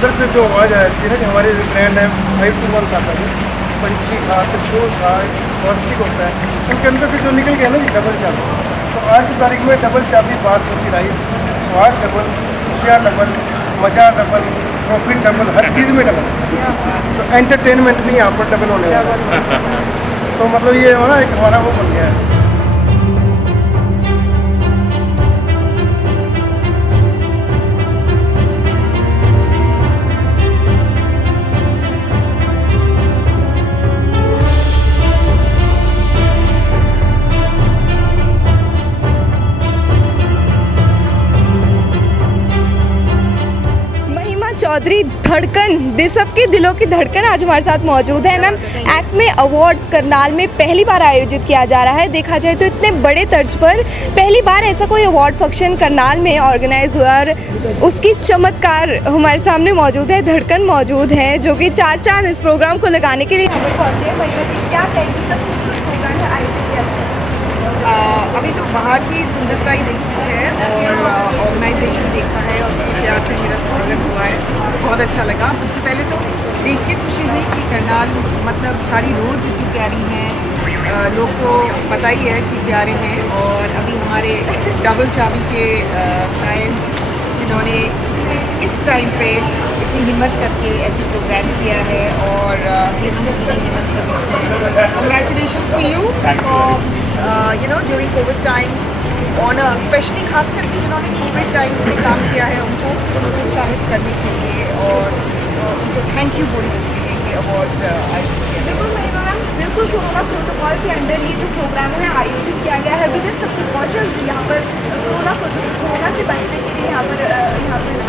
अंदर से जो आवाज़ आ रही थी ना कि हमारे ब्रांड है 521 आता है, पंछी था, त्रिशूल था, स्वास्तिक होता है, उनके अंदर से जो निकल गया ना जी डबल चाबी। तो आज की तारीख में डबल चाबी, बासमती राइस, स्वाद डबल, खुशियाँ डबल, मज़ा डबल, प्रॉफिट डबल, हर चीज़ में डबल। तो एंटरटेनमेंट भी यहाँ पर डबल होने वाला है। तो मतलब ये हो ना एक हमारा वो बन गया है। महिमा चौधरी धड़कन, सबके दिलों की धड़कन आज हमारे साथ मौजूद है। मैम, एक्मे अवार्ड्स करनाल में पहली बार आयोजित किया जा रहा है। देखा जाए तो इतने बड़े तर्ज पर पहली बार ऐसा कोई अवार्ड फंक्शन करनाल में ऑर्गेनाइज हुआ और उसकी चमत्कार हमारे सामने मौजूद है। धड़कन मौजूद है जो कि चार चांद इस प्रोग्राम को लगाने के लिए यहाँ पर पहुँचे। क्या कहेंगे, सब खूबसूरत प्रोग्राम आयोजित किया जाता है। अभी तो बाहर की सुंदरता ही देखी है और ऑर्गेनाइजेशन देखा है और बड़े प्यार से मेरा स्वागत हुआ है, बहुत अच्छा लगा। सबसे पहले तो देख के खुशी हुई कि करनाल मतलब सारी रोड्स इतनी प्यारी हैं, लोग तो पता ही है कि प्यारे हैं। और अभी हमारे डबल चाबी के क्लाइंट जिन्होंने इस टाइम पे इतनी हिम्मत करके ऐसे प्रोग्राम किया है और congratulations to you you know during COVID times on specially खास करके जिन्होंने कोविड टाइम्स में काम किया है उनको प्रोत्साहित करने के लिए और उनको थैंक यू बोलने के लिए ये अवार्ड आयोजित किया गया। बिल्कुल कोरोना प्रोटोकॉल के अंडर ये जो प्रोग्राम है आयोजित किया गया है। विद इन सब प्रिकॉशंस यहाँ पर कोरोना से बचने के लिए यहाँ पर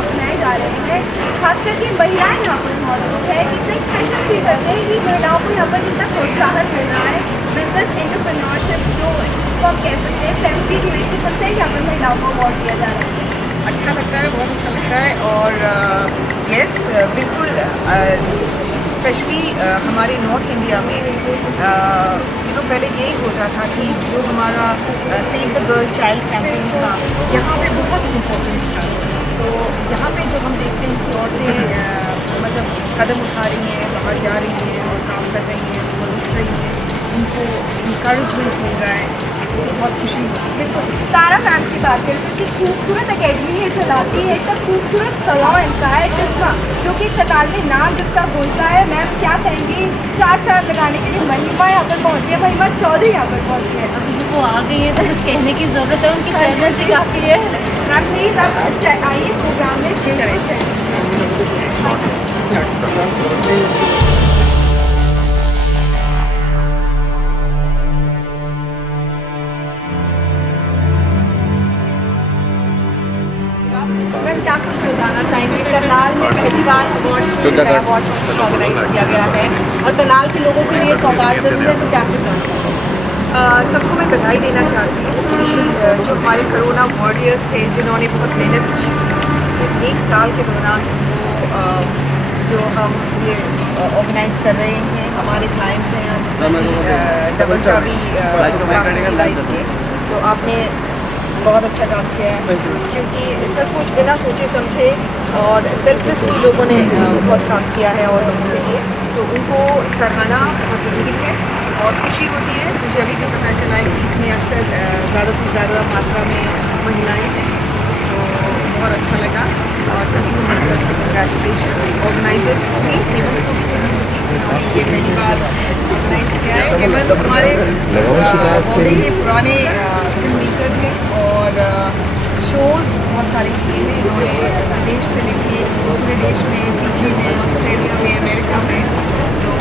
अपनाए जा रहे हैं। खास करके महिलाएं यहाँ पर मौजूद है, इतना स्पेशल फील करते हैं कि महिलाओं को यहाँ पर कितना प्रोत्साहन मिल रहा है। बिजनेस एंटरप्रेन्योरशिप जो जिसको हम कह सकते हैं 70 to 80% यहाँ पर महिलाओं को अवार्ड दिया जा रहा है। अच्छा लगता है, बहुत अच्छा लगता है। और यस बिल्कुल स्पेशली हमारे नॉर्थ इंडिया में यू नो पहले यही होता था कि जो हमारा save the girl child campaign था यहाँ पे बहुत इम्पोर्टेंट था। तो यहाँ पे जो हम देखते हैं कि औरतें मतलब कदम उठा रही हैं, बाहर जा रही हैं और काम कर रही हैं, और उठ रही हैं, उनको इंकरेजमेंट मिल रहा है, तो बहुत खुशी होती है। बिल्कुल, तारा मैम की बात करते हैं कि खूबसूरत अकेडमी ये चलाती है, इतना खूबसूरत सलॉन इनका है जिसका जो कि करनाल में नाम जिसका गूंजता है। मैम क्या कहेंगी, चार चांद लगाने के लिए महिमा यहाँ पर पहुँची है, महिमा चौधरी यहाँ पर पहुँची है। अभी वो आ गई है तो कुछ कहने की ज़रूरत है, उनकी प्रेजेंस ही काफ़ी है। मैम प्लीज़ आप आइए प्रोग्राम में मैम क्या कुछ बताना चाहेंगे। करनाल में पहली बार अवार्ड ऑर्गेनाइज किया गया है और करनाल के लोगों के लिए सौगात जरूर है, तो क्या कुछ सबको मैं बधाई देना चाहती हूँ कि जो हमारे कोरोना वॉरियर्स थे जिन्होंने बहुत मेहनत की इस एक साल के दौरान, जो हम ये ऑर्गेनाइज कर रहे हैं, हमारे क्लाइंट्स हैं डबल चाबी राइस के, तो आपने बहुत अच्छा काम किया है क्योंकि सचमुच बिना सोचे समझे और सेल्फलेसली लोगों ने बहुत काम किया है और लोगों के लिए, तो उनको सराहना बहुत ज़रूरी है और खुशी होती है। मुझे अभी भी पता चला है कि इसमें अक्सर ज़्यादा से ज़्यादा मात्रा में महिलाएं हैं, तो बहुत अच्छा लगा और सभी को मेरी तरफ से कंग्रेचुलेशन। ऑर्गेनाइजर्स को भी केवल को भी जिन्होंने ये पहली बार ऑर्गेनाइज किया है। केवल हमारे बॉम्बे के पुराने फिल्म मेकर थे और शोज़ बहुत सारे किए हैं इन्होंने, विदेश से लेके दूसरे देश में, फिजी में, ऑस्ट्रेलिया में, अमेरिका में। तो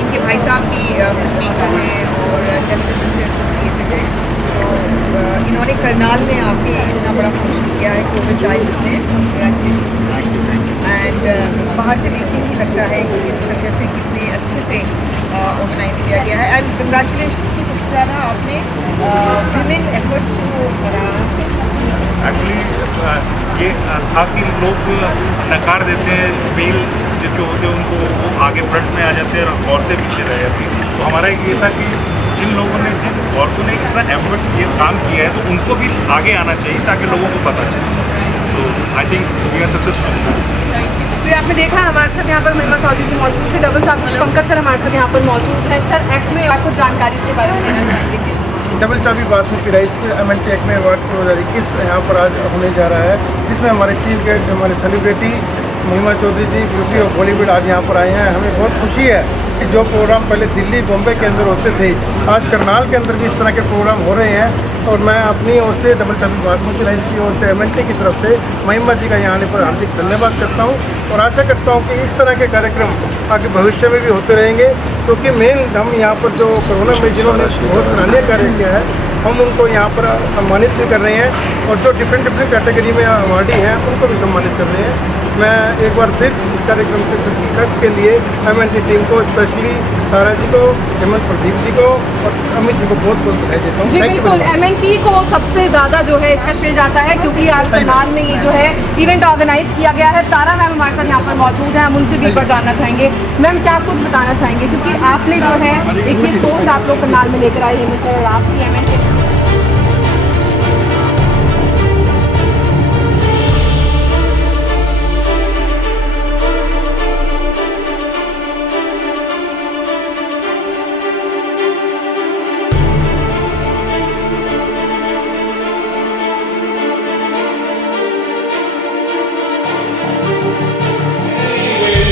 इनके भाई साहब भी फिल्म मेकर हैं और टेलीविजन से एसोसिएटेड हैं, तो इन्होंने करनाल में आके इतना बड़ा फंक्शन किया है कोविड टाइम्स में। एंड बाहर से देख के ही लगता है कि इस तरह से कितने अच्छे से ऑर्गेनाइज किया गया है। एंड कंग्रेचुलेशन की सबसे ज़्यादा आपने विमेन एफर्ट्स को सराहा। एक्चुअली ये था कि लोग नकार देते हैं, मेल जो होते हैं उनको वो आगे फ्रंट में आ जाते हैं और औरतें पीछे रह जाती हैं। तो हमारा ये था कि जिन लोगों ने, जिन औरतों ने इतना एफर्ट ये काम किया है, तो उनको भी आगे आना चाहिए ताकि लोगों को पता चले। So I think we are successful. तो ये आपने देखा हमारे साथ यहाँ पर महिमा चौधरी जी मौजूद थे, डबल चाबी पंकज सर हमारे साथ यहाँ पर मौजूद है। सर एक्ट में आपको जानकारी इसके बारे में देना चाहेंगे? Double Chabi Basmati rice MNT Acme award 2021 यहाँ पर आज होने जा रहा है, जिसमें हमारे चीफ गेस्ट हमारे सेलिब्रिटी महिमा चौधरी जी ब्यूटी ऑफ बॉलीवुड आज यहाँ पर आए हैं। हमें बहुत खुशी है कि जो प्रोग्राम पहले दिल्ली बॉम्बे के अंदर होते थे, आज करनाल के अंदर भी इस तरह के प्रोग्राम हो रहे हैं। और मैं अपनी ओर से डबल चाबी बासमती राइस की ओर से MNT की तरफ से महिमा जी का यहाँ आने पर हार्दिक धन्यवाद करता हूँ और आशा करता हूँ कि इस तरह के कार्यक्रम आगे भविष्य में भी होते रहेंगे, क्योंकि मेन हम यहाँ पर जो कोरोना में जिन्होंने बहुत सराहनीय कार्य किया है, हम उनको यहाँ पर सम्मानित भी कर रहे हैं और जो डिफरेंट कैटेगरी में अवार्डी हैं उनको भी सम्मानित कर रहे हैं। मैं एक बार फिर इस कार्यक्रम के सक्सेस के लिए MNT टीम को, स्पेशली तारा जी को, हेमंत प्रदीप जी को और अमित जी को बहुत बहुत बधाई देता हूँ। जी बिल्कुल, MNT को सबसे ज़्यादा जो है इसका श्रेय जाता है, क्योंकि आज करनाल में ये जो है इवेंट ऑर्गेनाइज किया गया है। तारा मैम हमारे साथ यहाँ पर मौजूद है, हम उनसे भी पर जानना चाहेंगे। मैम क्या कुछ बताना चाहेंगे, क्योंकि आपने जो है एक ये सोच आप लोग करनाल में लेकर आए हैं, मतलब आपकी MNT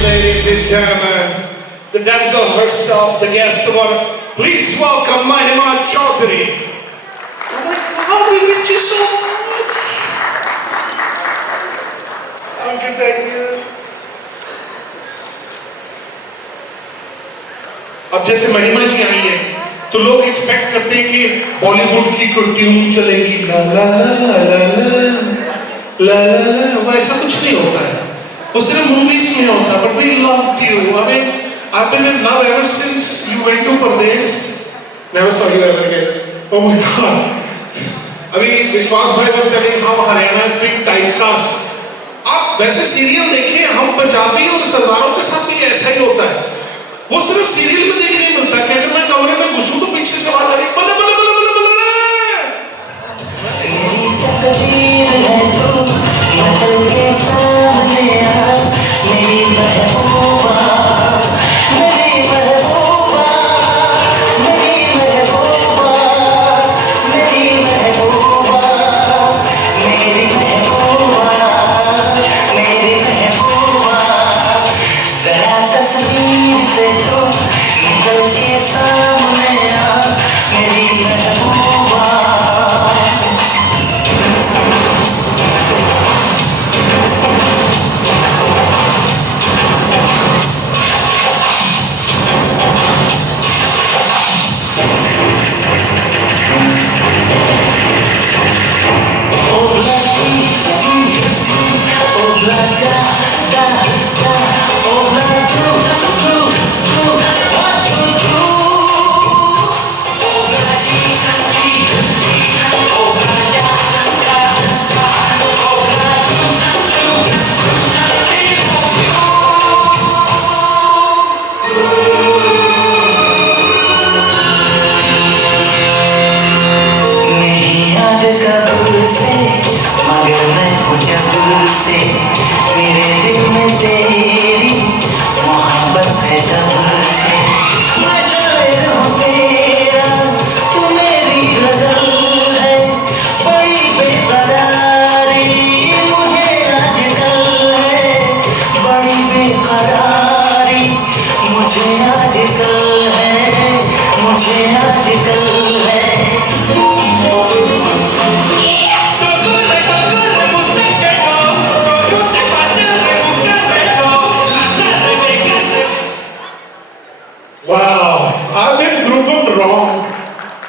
Ladies and gentlemen, the damsel herself, the guest of honor, please welcome Mahima Chaudhary. Oh my God, we missed you so much. Thank you. अब जैसे महिमा जी आई है, तो लोग एक्सपेक्ट करते हैं कि बॉलीवुड की कोई ट्यून चलेगी, ला ला ला ला ला ला ला, वैसा कुछ नहीं होता है। वो सिर्फ मूवीज में होता है, but we loved you. I mean, I've been in love ever since you went to Pardesh. Never saw you ever again. Oh my God. अभी विश्वास भाई was telling how Haryana is being typecast. आप वैसे serial देखिए, हम पंजाबी और सरदारों के साथ भी ऐसा ही होता है। वो सिर्फ सीरियल में देखने मिलता है कि अगर मैं कमरे में घुसूं तो पीछे से आवाज आ रही है, बल्ले बल्ले बल्ले बल्ले बल्ले।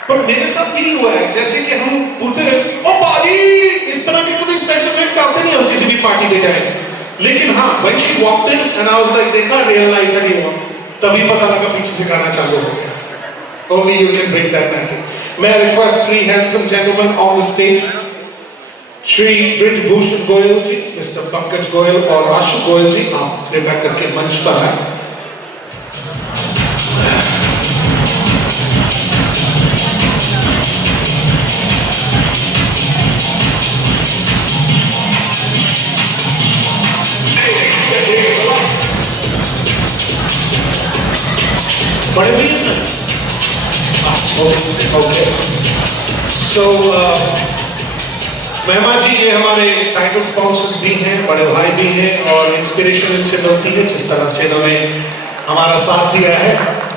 पर मेरे साथ भी हुआ है, जैसे कि हम पूछते रहे ओ बाजी, इस तरह के कभी स्पेशल इफेक्ट आते नहीं हम किसी भी पार्टी पे जाए, लेकिन हाँ when she walked in and I was like देखा रियल लाइफ है नहीं हुआ, तभी पता लगा पीछे से गाना चालू हो गया। Only you can bring that magic. May I request three handsome gentlemen on the stage, Shri Brijbhushan Goyal ji, mister Pankaj Goyal और आशु गोयल जी, आप कृपया करके मंच पर आए। ओके सो महिमा जी ये हमारे टाइटल स्पॉन्सर्स भी हैं, बड़े भाई भी हैं और इंस्पिरेशन इनसे मिलती है जिस तरह से इन्होंने हमारा साथ दिया है।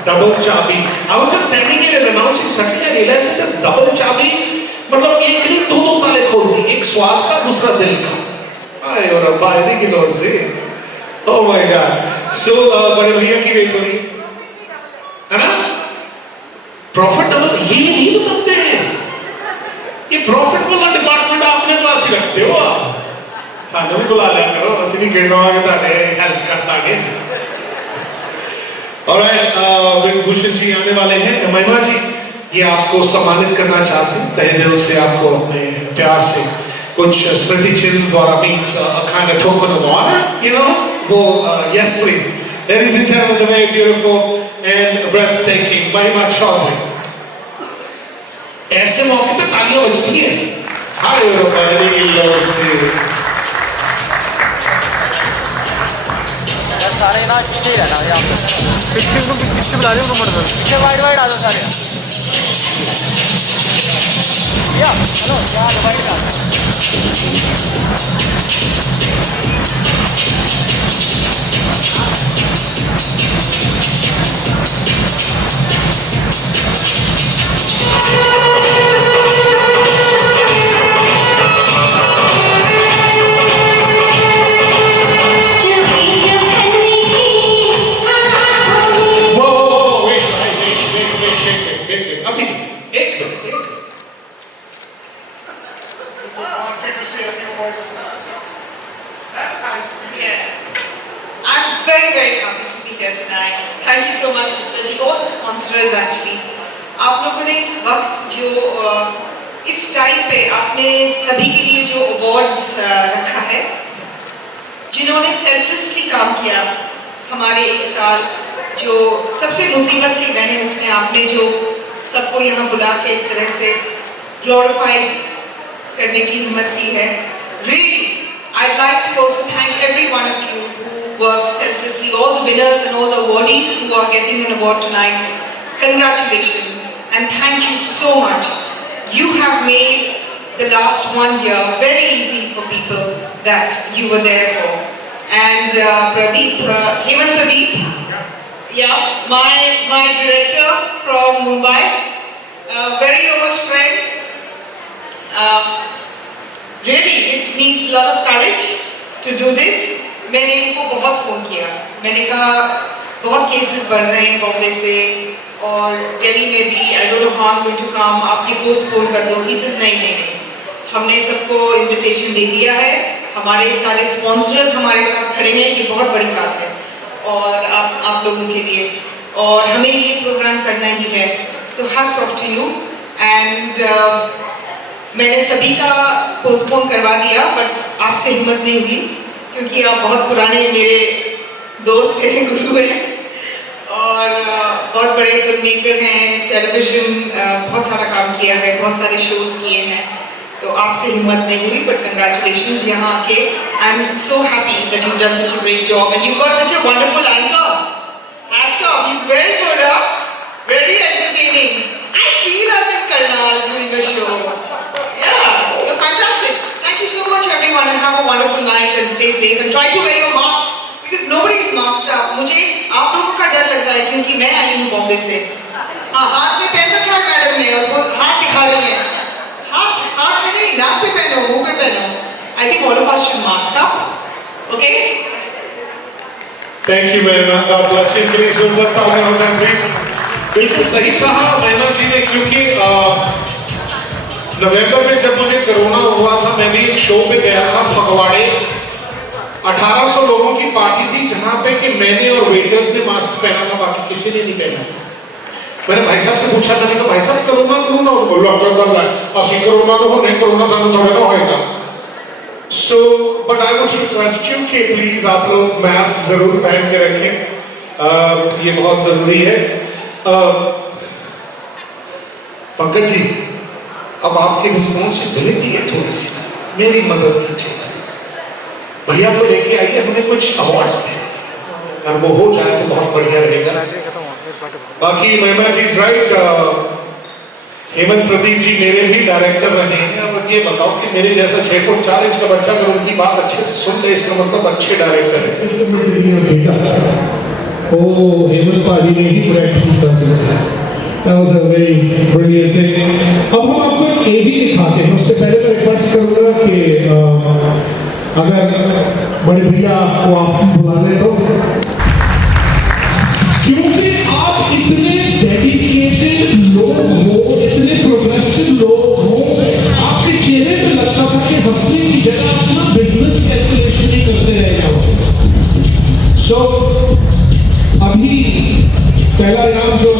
Double Chabi, I was just standing here and announcing suddenly I realised that double Chabi मतलब एक नहीं दो ताले खोलती, एक स्वाद का दूसरा दिल का। आए और अब्बा इन्हीं की नोट से, ओह माय गॉड। सो बड़े भैया की वेट हो रही है ना, प्रॉफिट डबल ये नहीं बताते हैं, ये प्रॉफिट वाला डिपार्टमेंट अपने पास ही रखते हो आप, साझा भी बुला लिया करो, असली नहीं गिरना के ताले हेल्प करता के। ऑलराइट, विभूषण जी आने वाले हैं। महिमा जी ये आपको सम्मानित करना चाहते हैं, तहे दिल से आपको अपने प्यार से कुछ स्मृति चिन्ह द्वारा means kind of token of honour, you know, वो yes please ladies and gentleman the very beautiful and breathtaking Mahima Chaudhary. ऐसे मौके पे तालियां बजती है। हाय और पहले की लोग से सारे ना पीछे ही रहना यार, पीछे बुला रहे हो नंबर पर, पीछे वाइड वाइड आ जाओ सारे या हेलो यार वाइड आ I'm very, very happy to be here tonight. Thank you so much, Mr. Ji, all the sponsors actually. आप लोगों ने इस वक्त जो इस टाइम पे आपने सभी के लिए जो अवार्ड्स रखा है, जिन्होंने सेल्फलेसली काम किया हमारे एक साल, जो सबसे मुसीबत के गए उसमें आपने जो सबको यहाँ बुला के इस तरह से ग्लोरीफाई करने की हिम्मत दी है। Really, I'd like to also thank every one of you who worked selflessly, all the winners and all the awardees who are getting an award tonight. Congratulations and thank you so much. You have made the last 1 year very easy for people that you were there for. And Pradeep, Hemant Pradeep, yeah, my director from Mumbai, very old friend. Really, it needs a lot of courage to do this. मैंने इनको बहुत phone किया, मैंने कहा बहुत cases बढ़ रहे हैं बॉम्बे से और दिल्ली में भी, I don't know how I am going to come, आप ये पोस्टपोन कर दो। ही सेज नहीं, हमने सबको इनविटेशन दे दिया है, हमारे सारे स्पॉन्सर्स हमारे साथ खड़े हैं, ये बहुत बड़ी बात है और आप लोगों के लिए, और हमें ये प्रोग्राम करना ही है, तो hats off to you. And मैंने सभी का पोस्टपोन करवा दिया, बट आपसे हिम्मत नहीं हुई क्योंकि आप बहुत पुराने मेरे दोस्त हैं, गुरु हैं और बहुत बड़े फिल्म मेकर हैं, टेलीविज़न बहुत सारा काम किया है, बहुत सारे शोज़ किए हैं, तो आपसे हिम्मत नहीं हुई। बट कंग्रेचुलेशंस यहाँ आके, I am so happy that you done such a great job and you got such a wonderful anchor. Hats off, he is very good, very entertaining. I feel I am Karnal doing a show. Yeah, you're fantastic. Thank you so much everyone and have a wonderful night and stay safe and try to wear your mask because nobody is masked up. मुझे आप लोगों का डर लग रहा है क्योंकि मैं आई हूँ बॉम्बे से। हाँ, हाथ में पहन रखा है मैडम ने और वो हाथ दिखा रही है, हाथ में नहीं, नाक पे पहनो, मुंह पे पहनो। I think all of us should mask up, okay? Thank you very much. God bless you. Please please. बिल्कुल सही कहा महिमा जी ने, क्योंकि नवंबर में जब मुझे कोरोना हुआ था, मैं भी एक शो पे गया था फगवाड़े, 1800 लोगों की पार्टी थी जहां पे कि मैंने और वेटर्स ने मास्क पहना था, बाकी किसी ने नहीं पहना था। मैंने भाई साहब से पूछा, मैंने कहा भाई साहब कोरोना और लॉकडाउन असली कोरोना तो नहीं, कोरोना सानू थोड़ा ना होएगा। So but I would request you कि प्लीज आप लोग मास्क जरूर पहन के रखें, ये बहुत जरूरी है। पंकज जी, अब आपकी रिस्पॉन्सिबिलिटी है थोड़ी सी, मेरी मदद कीजिए भैया को लेके आइए, हमें कुछ अवार्ड्स थे, अगर वो हो जाए तो बहुत बढ़िया रहेगा। बाकी महिमा जी इज राइट, हेमंत प्रदीप जी मेरे भी डायरेक्टर रहे हैं। अब ये बताओ कि मेरे जैसा 6 फुट 4 इंच का बच्चा अगर उनकी बात अच्छे से सुन ले, इसका मतलब अच्छे डायरेक्टर है। ओ हेमंत पाजी ने ही ब्रेक किया था, that was a very brilliant thing। अब हम आपको ये भी दिखाते हैं, उससे पहले मैं रिक्वेस्ट करूंगा कि अगर बड़े भैया को आप बुला लें तो, क्योंकि आप इतने डेडिकेटेड लोग हो, इतने प्रोग्रेसिव लोग हो, आपके चेहरे पे लगता था कि हंसने की जगह अपना बिजनेस कैलकुलेशन ही करते रह जाओ। सो अभी पहला इनाम जो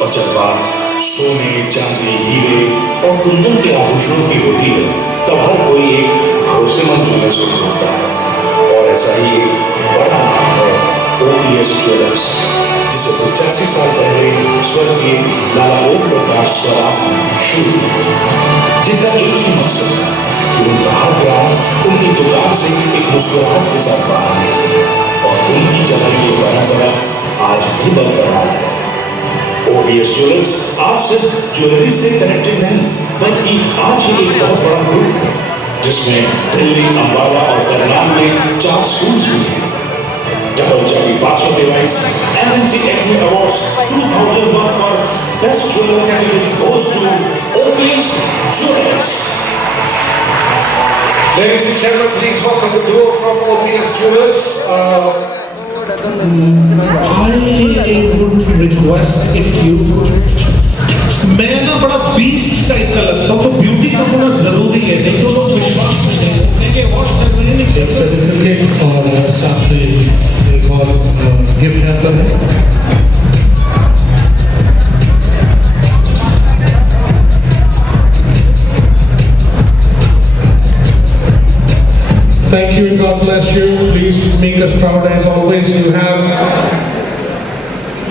और जब बात सोने, चांदी, हीरे और कुंदन के आभूषणों की होती है, तब हर कोई एक भरोसेमंद ज्वेलर्स को ढूंढता है। और ऐसा ही एक बड़ा नाम है OPS ज्वेलर्स, जिसे 85 साल पहले स्वर्गीय लाला ओम प्रकाश सराफ ने शुरू किया, जिनका एक ही मकसद था कि उनका हर ग्राहक उनकी दुकान से एक मुस्कुराहट के साथ बाहर निकले। और उनकी चलाई ये परंपरा आज भी बरकरार है। OPS ज्वेलर्स आज सिर्फ ज्वेलरी से कनेक्टेड नहीं, बल्कि आज ये एक बहुत बड़ा ग्रुप है, जिसमें दिल्ली, अम्बाला और करनाल में 4 स्कूल्स भी हैं। डबल चाबी password device MNC Acme Awards 2001 for Best Jeweler category goes to OPS Jewelers. Ladies and gentlemen, please welcome the duo from OPS Jewelers. I would request if you, मैं ना बड़ा बीस्ट टाइप का लगता हूँ, तो beauty का होना जरूरी है, नहीं तो लोग विश्वास नहीं करेंगे। और सर्टिफिकेट और साथ में एक और गिफ्ट आता है। Thank you and God bless you. Please make us proud as always. You have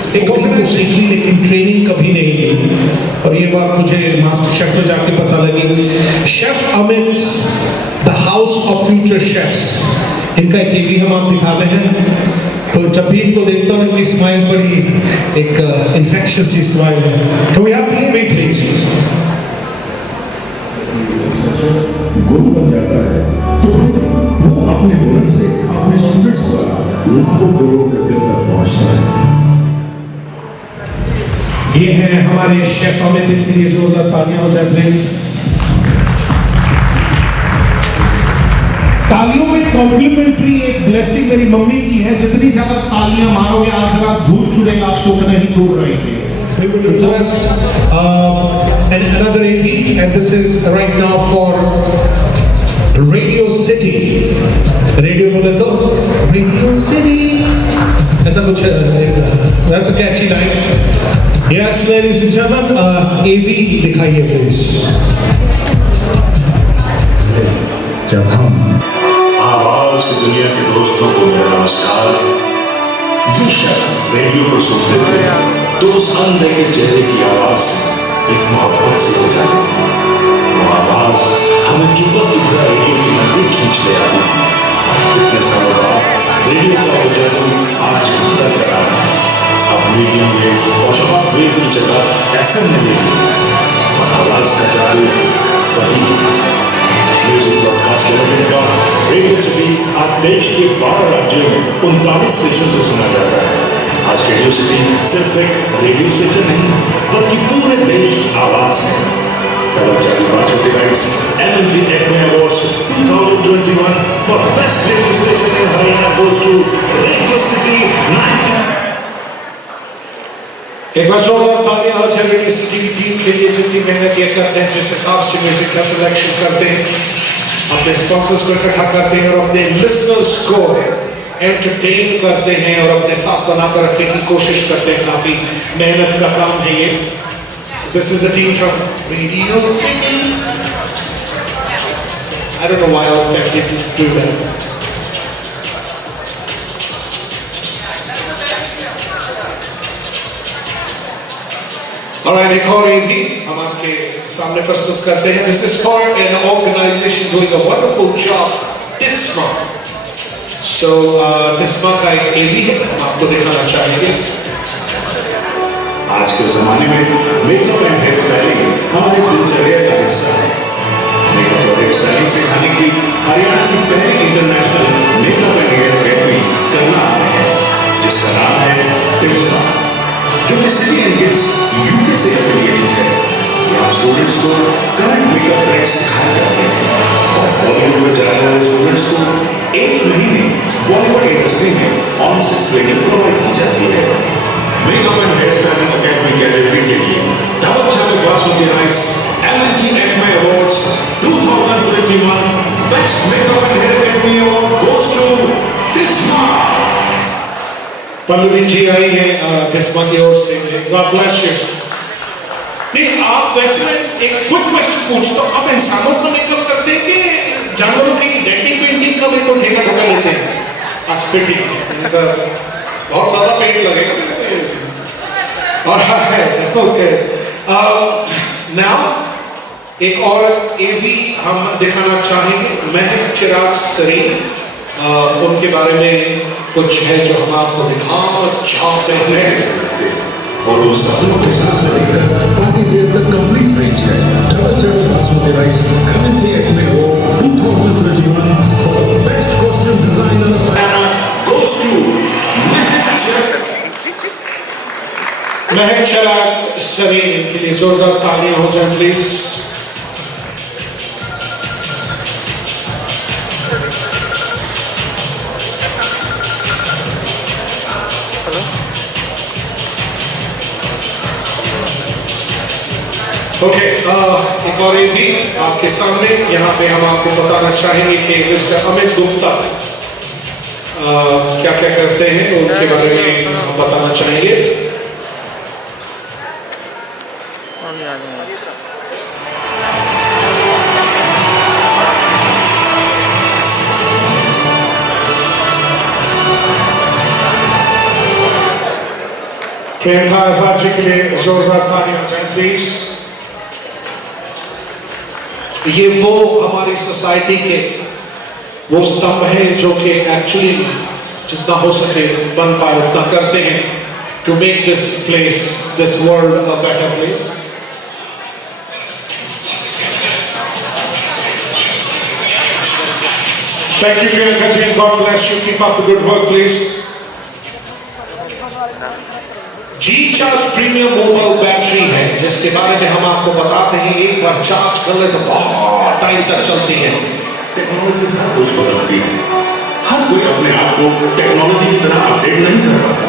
एक तो सीख ली, लेकिन ट्रेनिंग कभी नहीं ली, और ये बात मुझे मास्टर शेफ में जाके पता लगी। Chef Amit, the house of future chefs, इनका एक भी हम आप दिखाते हैं। तो जब भी इनको देखता हूँ, इनकी स्माइल बड़ी एक इन्फेक्शियस सी स्माइल है। तो यहाँ पे वेट प्लीज। गुरु बन जाता है तो वो अपने हुनर से अपने स्टूडेंट्स द्वारा लाखों लोगों के दिल तक पहुंचता है। ये है हमारे शेफ अमित, इनके लिए जोरदार तालियां हो जाए प्लीज। तालियों में कॉम्प्लीमेंट्री एक ब्लेसिंग मेरी मम्मी की है, जितनी ज्यादा तालियां मारोगे आज रात धूल चुड़ेगा आपसे उतना ही दूर रहेंगे। And another AP, and this is right now for Radio City. Radio बोले तो Radio City, ऐसा कुछ है। That's a catchy line. Yes, ladies and gentlemen, AV दिखाइए please. जब हम आवाज की दुनिया के दोस्तों को मेरा नमस्कार, ये शब्द रेडियो पर सुनते थे तो उस अनदेखे चेहरे की आवाज एक मोहब्बत से बुलाती थी। वो आवाज हमें जुबा की तरह रेडियो की नजदीक खींच ले आती थी। इतने सालों बाद रेडियो का वो जादू आज भी बरकरार है। अब मीडियम वेव और शॉर्ट वेव की जगह FM ने ले ली, और आवाज का जादू वही म्यूजिक ब्रॉडकास्ट लिमिटेड का रेडियो सिटी आज देश के 12 राज्यों में 39 स्टेशन से सुना जाता है। आज रेडियो सिटी सिर्फ एक रेडियो स्टेशन नहीं, बल्कि पूरे देश की आवाज है। डबल चाबी password device MNC Acme Awards 2021 for Best Radio Station in Haryana goes to Radio City 90। एक बार जोरदार तालियां हो जाए रेडियो सिटी की टीम के लिए, जितनी मेहनत ये करते हैं, जिस हिसाब से म्यूजिक का सिलेक्शन करते हैं, अपने स्पॉन्सर्स को इकट्ठा करते हैं और अपने लिसनर्स को एंटरटेन करते हैं और अपने साथ बनाकर रखने की कोशिश करते हैं। काफी मेहनत का काम है ये। This is the team from radio city. I don't know why I was tempted to do that. Alright, एक और AV हम आपके सामने प्रस्तुत करते हैं। This is for an organization doing a wonderful job, DISMA. So DISMA का एक AV है, हम आपको दिखाना चाहेंगे। आज के ज़माने में मेकअप एंड हेयर स्टाइलिंग हमारी दिनचर्या का हिस्सा है। मेकअप और हेयर स्टाइलिंग सिखाने की हरियाणा की पहली international makeup and hair academy Karnal में है, जिसका नाम है टिप्समा, जो कि सिटी एंड गिल्स यूके से एफिलिएटेड है। यहाँ स्टूडेंट्स को करंट मेकअप ट्रिक्स सिखाए जाते हैं और बॉलीवुड में जाने वाले स्टूडेंट्स को 1 महीने बॉलीवुड इंडस्ट्री में ऑन सेट ट्रेनिंग प्रोवाइड की जाती है। Makeup and hair styling academy category के लिए double Chabi Basmati rice MNT Acme awards 2021 best makeup and hair academy award goes to टिप्समा। पल्लवी जी आई है टिप्समा की ओर से। God bless you. नहीं, आप वैसे मैं एक क्विक क्वेश्चन पूछता हूँ, आप इंसानों का मेकअप करते हैं कि जानवरों की डेंटिंग पेंटिंग का मेकअप ठेका ठोका लेते हैं? बहुत ज्यादा पेंट लगेगा और है ओके। नाउ एक और ये भी हम दिखाना चाहेंगे, महक चिराग सरीन, उनके बारे में कुछ है जो हम आपको दिखाना चाहते हैं। और उस सपनों के साथ लेकर काफी देर तक कंप्लीट रेंज है। डबल चावल Basmati rice MNT Acme award 2021 for best costume designer of Haryana goes to Mahak Chirag Sarin के लिए जोरदार तालियां हो जाए प्लीज। ओके, एक और भी आपके सामने यहाँ पे हम आपको बताना चाहेंगे कि मिस्टर अमित गुप्ता क्या क्या करते हैं, उनके बारे में हम बताना चाहेंगे। प्रियंका आजाद जी के लिए जोरदार तालियां हो जाए प्लीज। ये वो हमारी सोसाइटी के वो स्तंभ हैं जो कि एक्चुअली जितना हो सके बन पाए उतना करते हैं to make this place, this world a better place. Thank you Priyanka ji, God bless you, keep up the good work please. जी चार्ज प्रीमियम मोबाइल बैटरी है जिसके बारे में हम आपको बताते हैं, एक बार चार्ज कर ले तो बहुत टाइम तक चलती है। टेक्नोलॉजी हर रोज बदलती है, हर कोई अपने आप को टेक्नोलॉजी की तरह अपडेट नहीं कर पाता,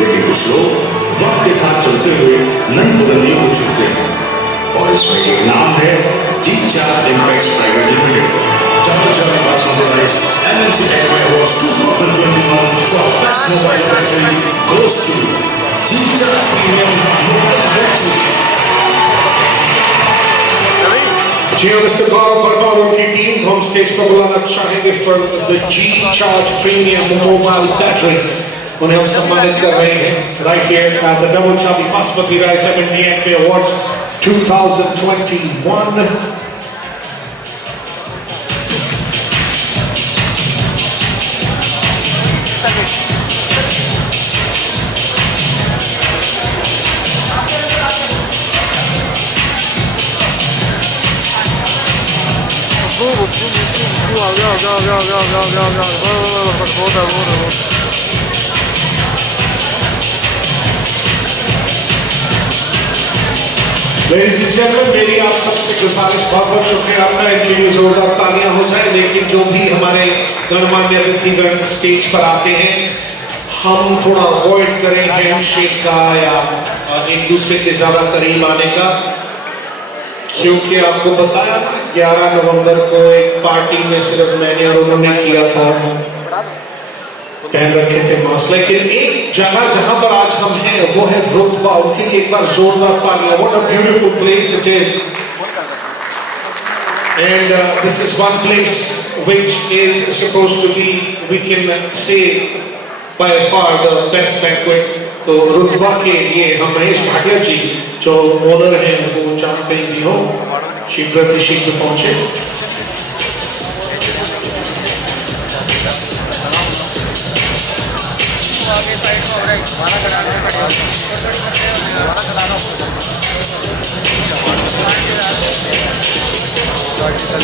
लेकिन कुछ लोग वक्त के साथ चलते हुए नई बुलंदियों को छूते हैं और इसमें एक नाम है G charge Impex private limited. Double चावल Basmati rice MNT Acme award 2021 for best mobile battery goes to G charge premium mobile battery. जी मिस्टर गौरव वर्मा और उनकी टीम हम स्टेज पर बुलाना चाहेंगे for the G charge premium mobile battery. उन्हें हम सम्मानित कर रहे हैं right here at the double Chabi Basmati rice MNT Acme awards 2021। Ladies and gentlemen, मेरी आप सबसे गुजारिश, बहुत बहुत शुक्रिया आपका, इनके लिए जोरदार तालियां हो जाए। लेकिन जो भी हमारे गणमान्य अतिथिगण स्टेज पर आते हैं, हम थोड़ा अवॉइड करें हैंडशेक का या एक दूसरे के ज्यादा करीब आने का, क्योंकि आपको बताया 11 नवंबर को एक पार्टी में सिर्फ मैंने और उन्होंने किया था, पहन रखे थे मास्क। लेकिन एक जगह जहां पर आज हम हैं वो है रुतबा, उनके लिए एक बार जोरदार तालियां। What a beautiful place it is, and this is one place which is supposed to be, we can say by far the best banquet. तो रुतबा के लिए हम महेश भाटिया जी जो ओनर हैं वो चाहते हैं कि हो शीघ्र पहुंचे। आगे साइड को हो रहा है, खाना बनाने में हम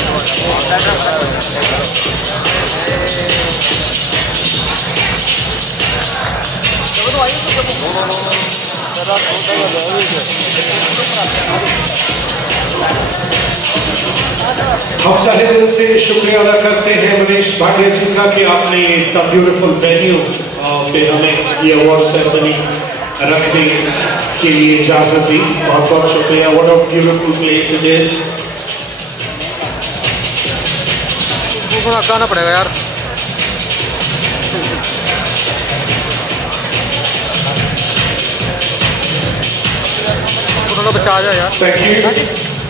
तहे दिल से शुक्रिया अदा करते हैं मनीष भाटिया जी का कि आपने इतना ब्यूटीफुल वेन्यू पे हमें ये अवार्ड सेरेमनी रखने के लिए इजाजत दी। बहुत बहुत शुक्रिया। What a beautiful place it is. को हटाना पड़ेगा यार। बचा आ जाए यार। Thank you.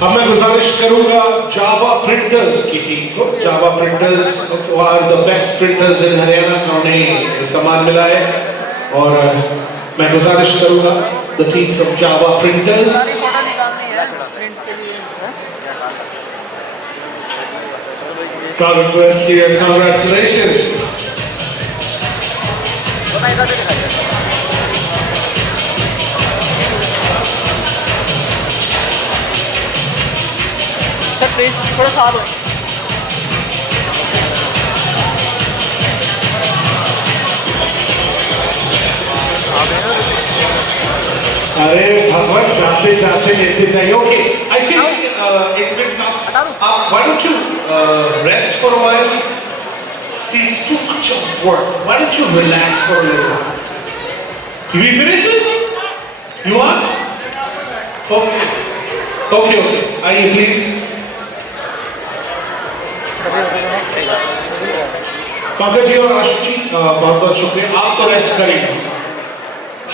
अब मैं गुजारिश करूंगा जावा प्रिंटर्स की टीम को। Java printers are the best printers in Haryana का उन्हें सम्मान मिला है और मैं गुजारिश करूंगा the team from Java printers. God bless you and congratulations. Sir please थोड़ा साथ हो। अरे भगवान जाते जाते लेते जाइए। Okay I think it's bit tough. Why don't you rest for a while? See, it's too much of work. Why don't you relax for a little while? We finish this? You are? Okay. Okay, okay. आइए please. Pankaj ji और आशु जी बहुत बहुत शुक्रिया। आप तो rest करेंगे।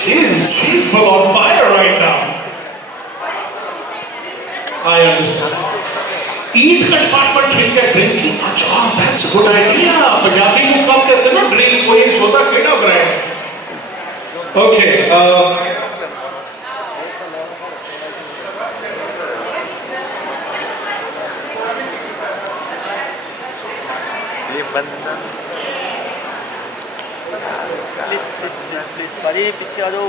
She's full on fire right now. I understand. Eat compartment drink है drinking. अच्छा, that's a good idea. Punjabi को कब कहते हैं ना drink कोई सोता केड़ा ब्रांड। Okay.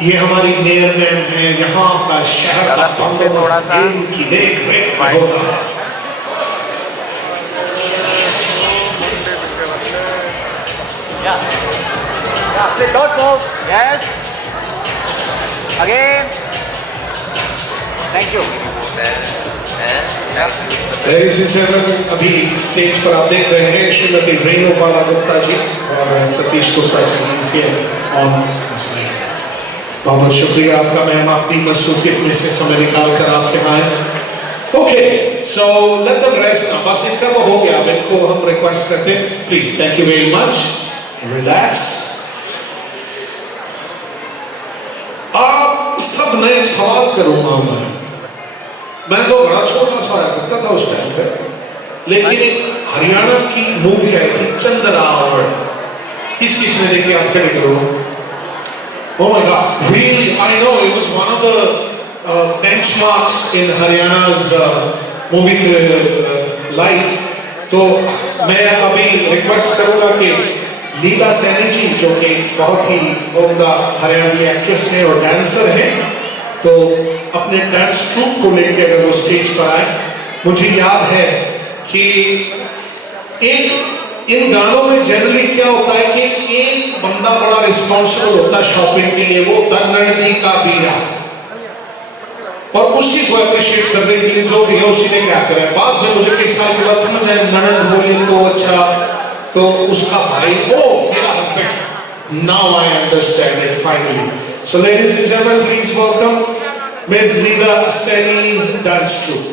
ये हमारी मेयर मैम है। यहाँ का शहर का थोड़ा सा की देख रेख होता है। Don't move. Yes. Again. Thank you. Ladies and gentlemen, अभी स्टेज पर आप देख रहे हैं श्रीमती रेणुबाला गुप्ता जी और सतीश गुप्ता जी और बहुत बहुत शुक्रिया आपका मैम। अपनी मसरूफियत में से समय निकाल कर आपके यहाँ आए। Okay so let them rest. बस इतना तो हो गया। इनको हम रिक्वेस्ट करते हैं please. Thank you very much. Relax. आप सब ने एक सवाल करूंगा मैं तो बड़ा छोटा सवाल करता था उस टाइम पे, लेकिन हरियाणा की मूवी आई थी चंद्रावण। किसने देखी? आप खड़े करो। Oh my God! Really, I know it was one of the benchmarks in Haryana's movie life. तो मैं अभी रिक्वेस्ट करूँगा कि लीला सैनी जी जो कि बहुत ही उम्दा हरियाणवी एक्ट्रेस हैं और डांसर हैं, तो अपने डांस ट्रूप को लेकर अगर वो स्टेज पर आए। मुझे याद है कि इन गानों में जनरली क्या होता है कि एक बंदा बड़ा रिस्पॉन्सिबल होता है शॉपिंग के लिए, वो होता नंदी का बीरा, और उसी को अप्रिशिएट करने के लिए जो भी है उसी ने क्या करा। बाद में मुझे कई साल के बाद समझ आया ननद बोली तो अच्छा, तो उसका भाई ओ मेरा husband. Now I understand it finally. So ladies and gentleman please welcome miss Leela Saini's dance troupe.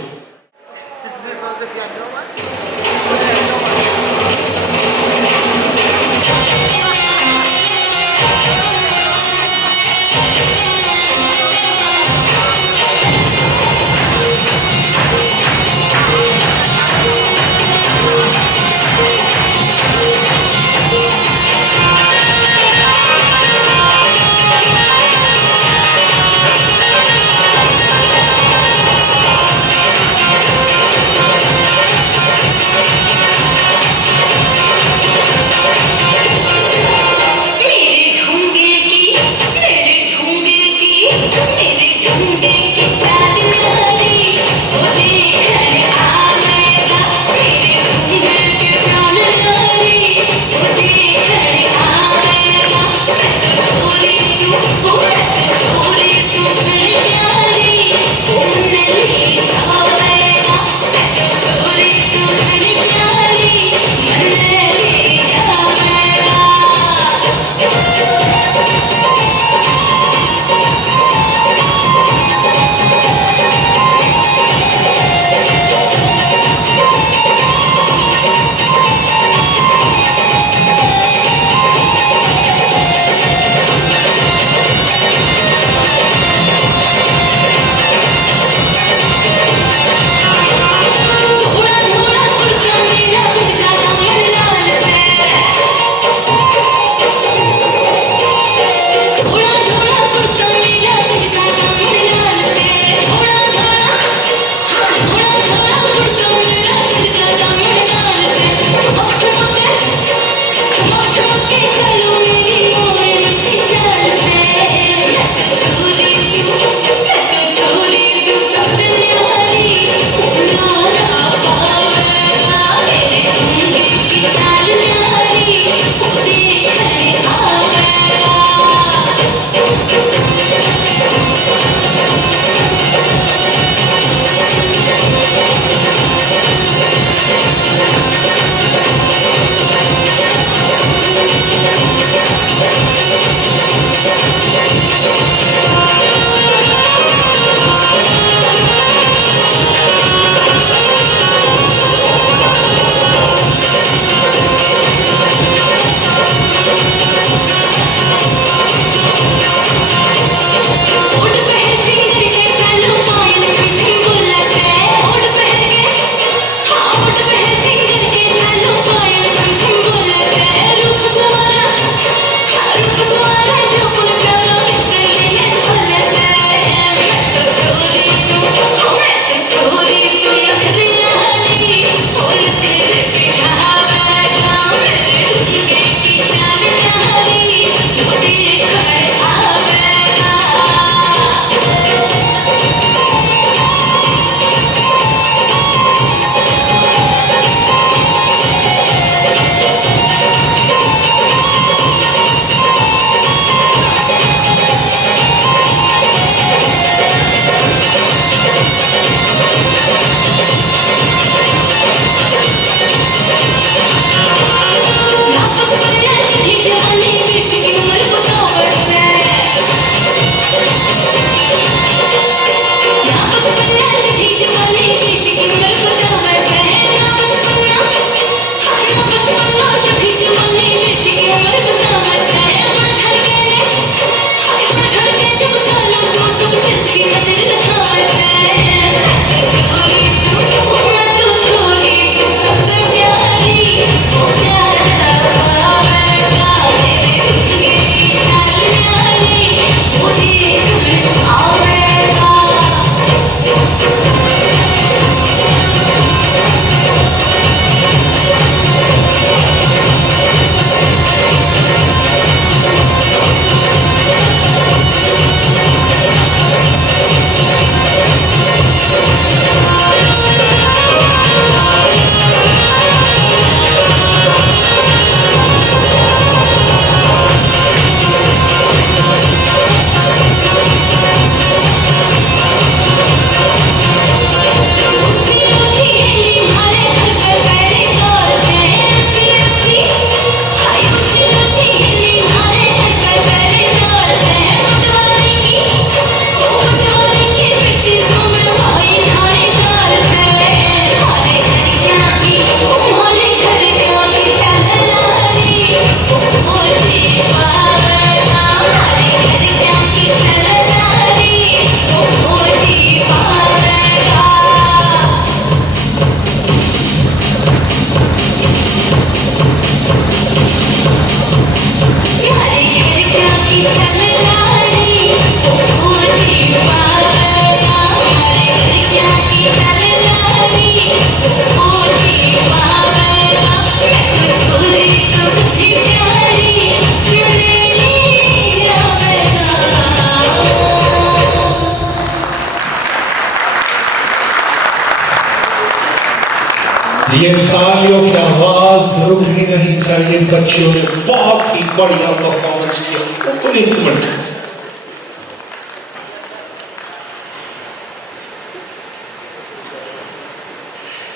ये तालियों की आवाज रुकनी नहीं चाहिए। बच्चियों ने बहुत ही बढ़िया परफॉर्मेंस किया। तो एक मिनट,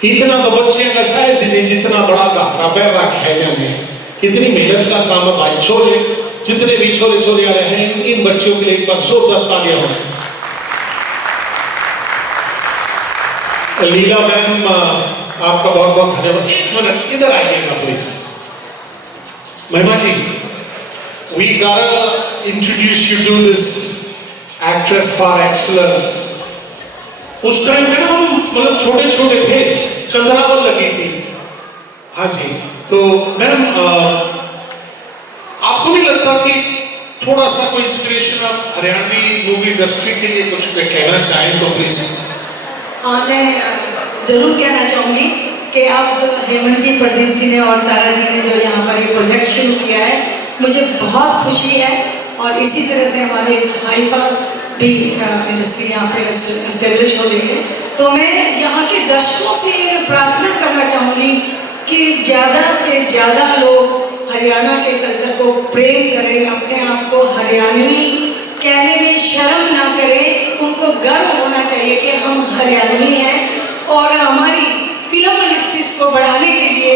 इतना तो बच्चे का साइज ही नहीं जितना बड़ा घाटा पैर रखा है इन्होंने। कितनी मेहनत का काम है भाई। छोरे जितने भी छोरे छोरे आ रहे हैं, इन बच्चों के लिए एक बार जोरदार तालियां हो। लीला मैम आपका बहुत बहुत धन्यवाद। एक मिनट इधर आइएगा प्लीज। महिमा जी, we gotta introduce you to this actress par excellence। उस टाइम में ना हम मतलब छोटे छोटे थे, चंद्रावल लगी थी। हाँ जी, तो मैम आपको नहीं लगता कि थोड़ा सा कोई इंस्पिरेशन आप हरियाणवी मूवी इंडस्ट्री के लिए कुछ कहना चाहें तो प्लीज। मैं ज़रूर कहना चाहूँगी कि अब हेमंत जी, प्रदीप जी ने और तारा जी ने जो यहाँ पर ये प्रोजेक्ट शुरू किया है, मुझे बहुत खुशी है। और इसी तरह से हमारे हाइफा भी इंडस्ट्री यहाँ पे इस्टेब्लिश हो गई है। तो मैं यहाँ के दर्शकों से प्रार्थना करना चाहूँगी कि ज़्यादा से ज़्यादा लोग हरियाणा के कल्चर को प्रेम करें, अपने आप को हरियाणवी कहने में शर्म ना करें। उनको गर्व होना चाहिए कि हम हरियाणवी हैं। और हमारी फिल्म इंडस्ट्रीज को बढ़ाने के लिए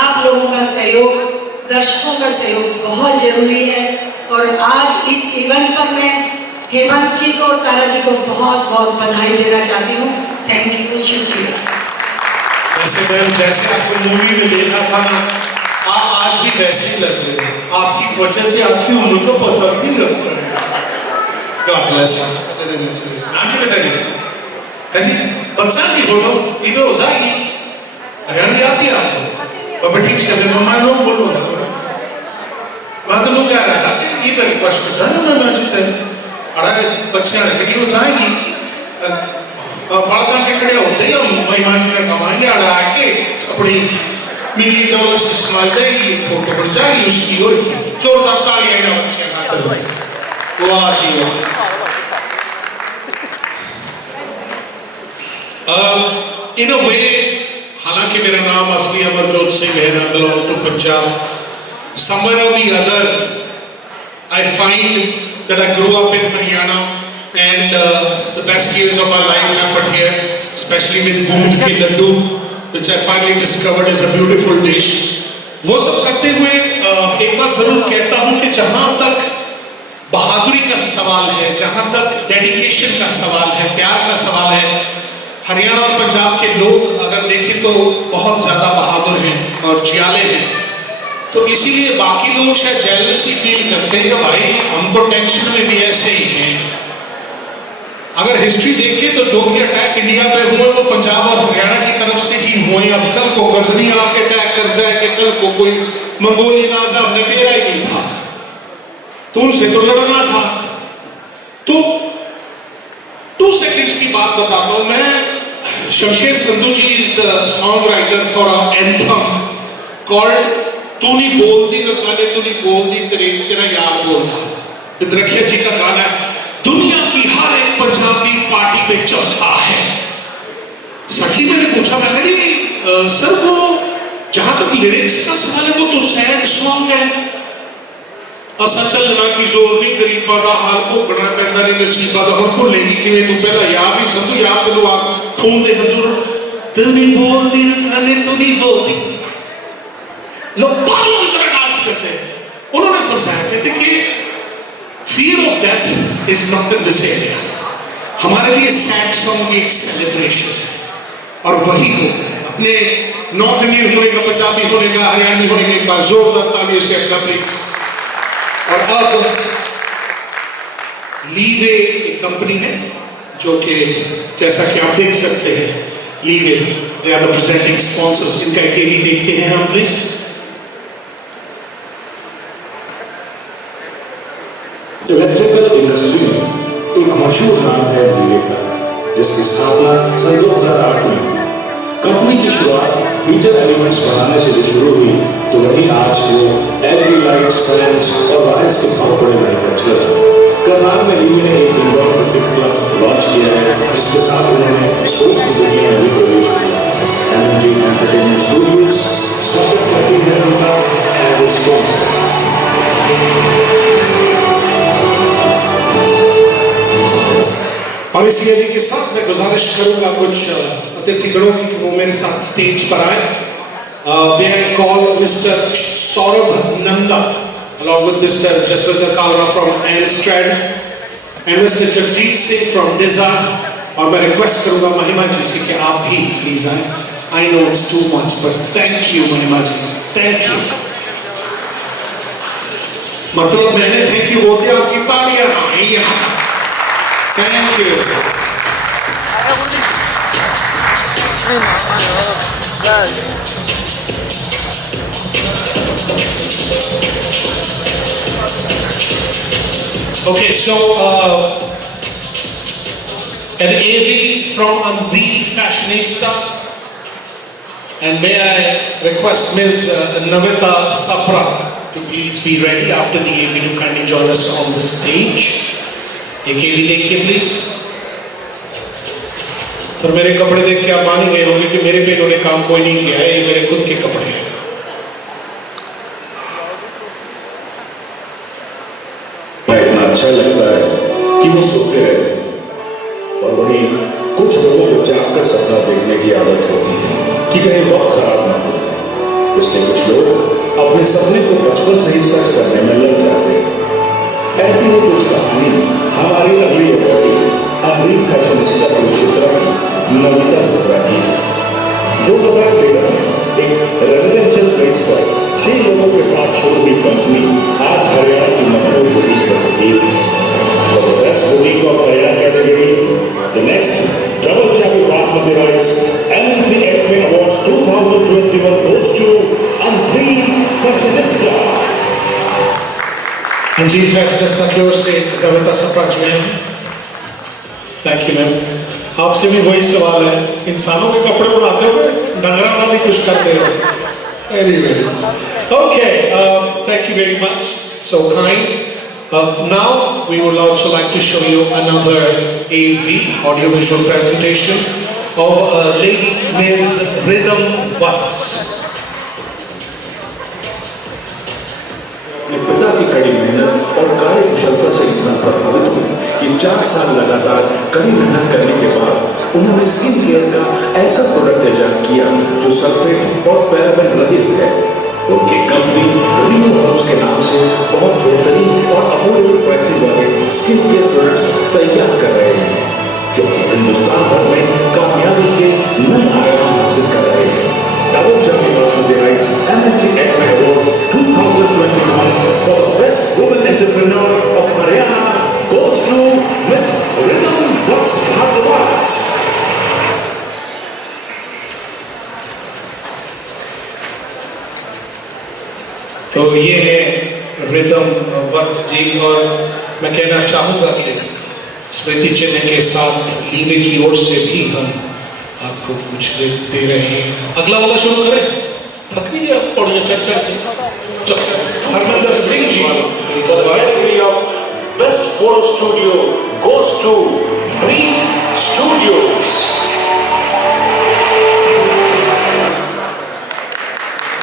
आप लोगों का सहयोग, दर्शकों का सहयोग बहुत ज़रूरी है। और आज इस इवेंट पर मैं हेमंत जी को और तारा जी को बहुत बहुत बधाई देना चाहती हूँ। थैंक यू, शुक्रिया। वैसे मैम जैसे आपको मूवी में देखा था ना, आप आज भी वैसे ही लग रहे हैं। आपकी त्वचा से आपकी उम्र का पता नहीं लगता है। God bless you। नाम जी बेटा जी, है जी, बच्चा जी बोलो, इधर हो जाएगी। हरियाणवी आती है आपको? बाबा ठीक से मैं लोग बोलो ना, मैं तो लोग क्या रहा था कि ये मेरी क्वेश्चन था ना, मैं नाचते हैं अड़ा बच्चे आने के लिए हो जाएगी। बालका के खड़े होते ही हम महिमा जी में कमाएंगे, अड़ा आके अपनी $1,000,000 इस्तेमाल करेगी, फोटो बन जाएगी उसकी। और जोरदार तालियां बच्चे खाते हुए। वाह जी वाह। इन अ वे, हालांकि मेरा नाम असली अमरजोत सिंह है, I belong to Punjab, somewhere or the other I find that I grew up in Haryana and the best years of my life happened here, especially with Bhumi ki laddu, which I finally discovered is a beautiful dish। वो सब करते हुए एक बात जरूर कहता हूँ कि जहाँ तक बहादुरी का सवाल है, जहाँ तक डेडिकेशन का सवाल है, प्यार का सवाल है, हरियाणा और पंजाब के लोग अगर देखें तो बहुत ज़्यादा बहादुर हैं और जियाले हैं। तो इसीलिए बाकी लोग शायद जेलसी फील करते हैं कि भाई हम तो टेंशन में भी ऐसे ही हैं। अगर हिस्ट्री देखें तो जो भी अटैक इंडिया पे हुए वो पंजाब और हरियाणा की तरफ से ही हुए। अब कल को गजनी आके अटैक कर जाए कि कल को कोई मंगोलियन राजा हमने मेरा ही नहीं था, तो उनसे तो लड़ना था। तो 2 सेकंड्स की बात बताता हूं मैं। Shamsher Sandhu ji is the song writer for a anthem called Tu Nahi बोलती रकाने तू नहीं बोलती तेरे तेरा यार बोलता। विद्रखिया जी का गाना है। दुनिया की हर एक पंजाबी पार्टी में चलता है। सखी मैंने पूछा, मैं सर वो जहां तक लिरिक्स का सवाल है वो तो सैड सॉन्ग है। असा चलना की जोर नहीं गरीबा का हाल भोगना पैदा नहीं नसीबा का। हम भूलेगी किवें तू पहला याद ही समझ याद तेन आप खून दे हजूर तू नहीं बोलती रकाने तू नहीं बोलती। लोग पागलों की तरह डांस करते हैं। उन्होंने समझाया, कहते कि fear of death is not in this area। हमारे लिए सैड सॉन्ग एक सेलिब्रेशन है और वही हो गया। अपने नॉर्थ इंडियन होने का, पंजाबी होने का, हरियाणवी होने का एक बार जोरदार तालियों से अपना प्लीज। और अब लीवे एक कंपनी है जो कि जैसा कि आप देख सकते हैं, लीवे they are the presenting sponsors. इनका एक एवी देखते हैं हम प्लीज। इलेक्ट्रिकल इंडस्ट्री में एक मशहूर नाम है लीवे का, जिसकी स्थापना सन 2008 में हुई। कंपनी की शुरुआत हीटर एलिमेंट्स बनाने से जो शुरू हुई, तो वहीं आज वो एलईडी लाइट्स, फैंस और वायर्स के बहुत बड़े मैन्युफैक्चरर हैं। करनाल में लीवे ने एक इंडोर क्रिकेट क्लब लॉन्च किया है, जिसके साथ उन्होंने स्पोर्ट्स की दुनिया में भी प्रवेश किया है। और इस यदि के साथ मैं गुजारिश करूंगा कुछ अतिथिगणों की कि वो मेरे साथ स्टेज पर आए. May I call Mr. Saurabh Nanda along with Mr. Jaswinder Kalra from Amstrad and Mr. Jagjit Singh from Dizar. और मैं रिक्वेस्ट करूंगा महिमा जी से कि आप भी प्लीज आए. I know it's too much but thank you महिमा जी, thank you. मतलब मैंने थैंक यू बोल दिया, आपकी तालियां आई यहाँ. Thank you. Okay, so an AV from Anzi Fashionista, and may I request Ms. Navita Sapra to please be ready after the AV to kindly join us on the stage. एक AV देखिए please. और मेरे कपड़े देख के आप मान ही गए होंगे कि मेरे पे इन्होंने काम कोई नहीं किया है, ये मेरे खुद के कपड़े हैं. इतना अच्छा लगता है कि वो सोते रहते हैं और वहीं कुछ लोगों को जागकर सपना देखने की आदत होती है कि कहीं वक्त खराब ना हो जाए, इसलिए कुछ लोग अपने सपने को बचपन से ही सच करने में लग जाते हैं. ऐसी ही कुछ कहानी हमारी अगली अवॉर्डी अजीम फैशनिस्टा कुरुक्षेत्र की नविता सप्रा की है. 2013 में एक रेजिडेंशियल प्लेस पर 6 लोगों के साथ शुरू हुई कंपनी आज हरियाणा की मशहूर बुटीक में से एक है. For the best boutique of Haryana category, the next double chappy basmati rice MNC Acme Awards 2021 goes to Anzi Fashionista. Anzi Fashionista की ओर से नविता सप्रा जी हैं. Thank you ma'am. आपसे भी वही सवाल है, इंसानों के कपड़े बनाते हो डंगरा वाली कुछ करते हो? Anyways, okay, thank you very much, so kind. Now we would also like to show you another AV audiovisual presentation of Lady Ms. Rhythm Watts. अपने पिता की कड़ी मेहनत और कार्य कुशलता से इतना प्रभावित हुए कि 4 साल लगातार कड़ी मेहनत करने के बाद उन्होंने स्किन केयर का ऐसा प्रोडक्ट इजाद किया जो सल्फेट और पैराबेन रहित है. उनकी कंपनी रियो हाउस के नाम से बहुत बेहतरीन और अफोर्डेबल प्राइसिंग वाले स्किन केयर प्रोडक्ट्स तैयार कर रहे हैं जो कि हिंदुस्तान भर में कामयाबी के नए आयाम हासिल कर रहे हैं. Double Chappy Basmati Rice MNC Acme Awards 2021 for the best woman entrepreneur of Haryana goes to Miss Rhythm Watts. तो ये है रिदम वत्स जी. और मैं कहना चाहूँगा कि स्मृति चिन्ह के साथ लीवे की ओर से भी हम आपको कुछ दे रहे हैं. अगला वाला शुरू करें. थक नहीं है और ये चर्चा की. Harmandir Singh ji. The category of best photo studio goes to Breathe Studios.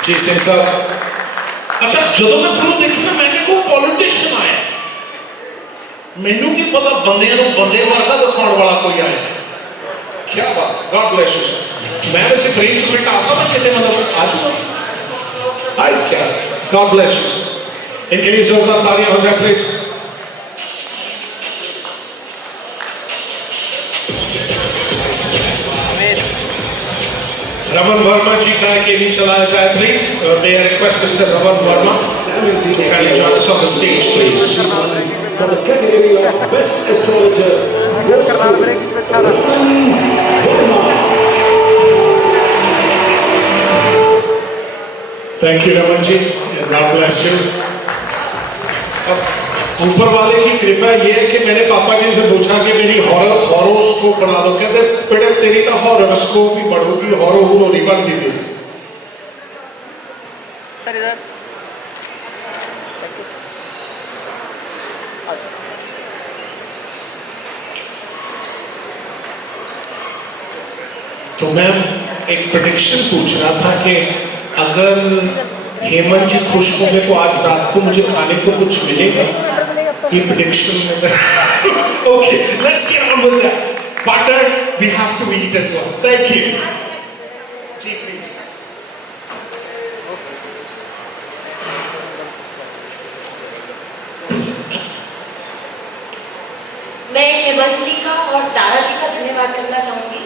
जी सिंह साहब. अच्छा ਜਦੋਂ मैं फिल्म देखी ना मैंने को पॉलिटिशियन आया, मैनू की पता बंदे ਨੂੰ ਬੰਦੇ ਵਰਗਾ ਦਿਖਾਉਣ ਵਾਲਾ ਕੋਈ ਆਇਆ. क्या बात. God bless you sir. मैं वैसे फ्रेम में आ सकता कितने मतलब आज हाय क्या. God bless you sir. इनके लिए जोरदार तालियां हो जाए प्लीज. रमन वर्मा जी का के लिए चलाया जाए please. May I request Mr. Raman Verma to kindly join us on the stage please. For the category of best astrologer goes to Raman Verma. Thank you Raman ji and God bless you. ऊपर वाले की कृपा ये है कि मैंने पापा जी से पूछा कि मेरी हॉरोस्कोप बना दो. कहते बेटे तेरी तो हॉरोस्कोप ही बढ़ोगी, हॉरो नहीं बढ़ दी. तो मैम एक प्रेडिक्शन पूछ रहा था कि अगर हेमंत जी खुश होंगे तो आज रात को मुझे खाने को कुछ मिलेगा. ये prediction. Okay let's get on with that. butter we have to eat as well. Thank you. जी please. मैं हेमंत जी का और तारा जी का धन्यवाद करना चाहूँगी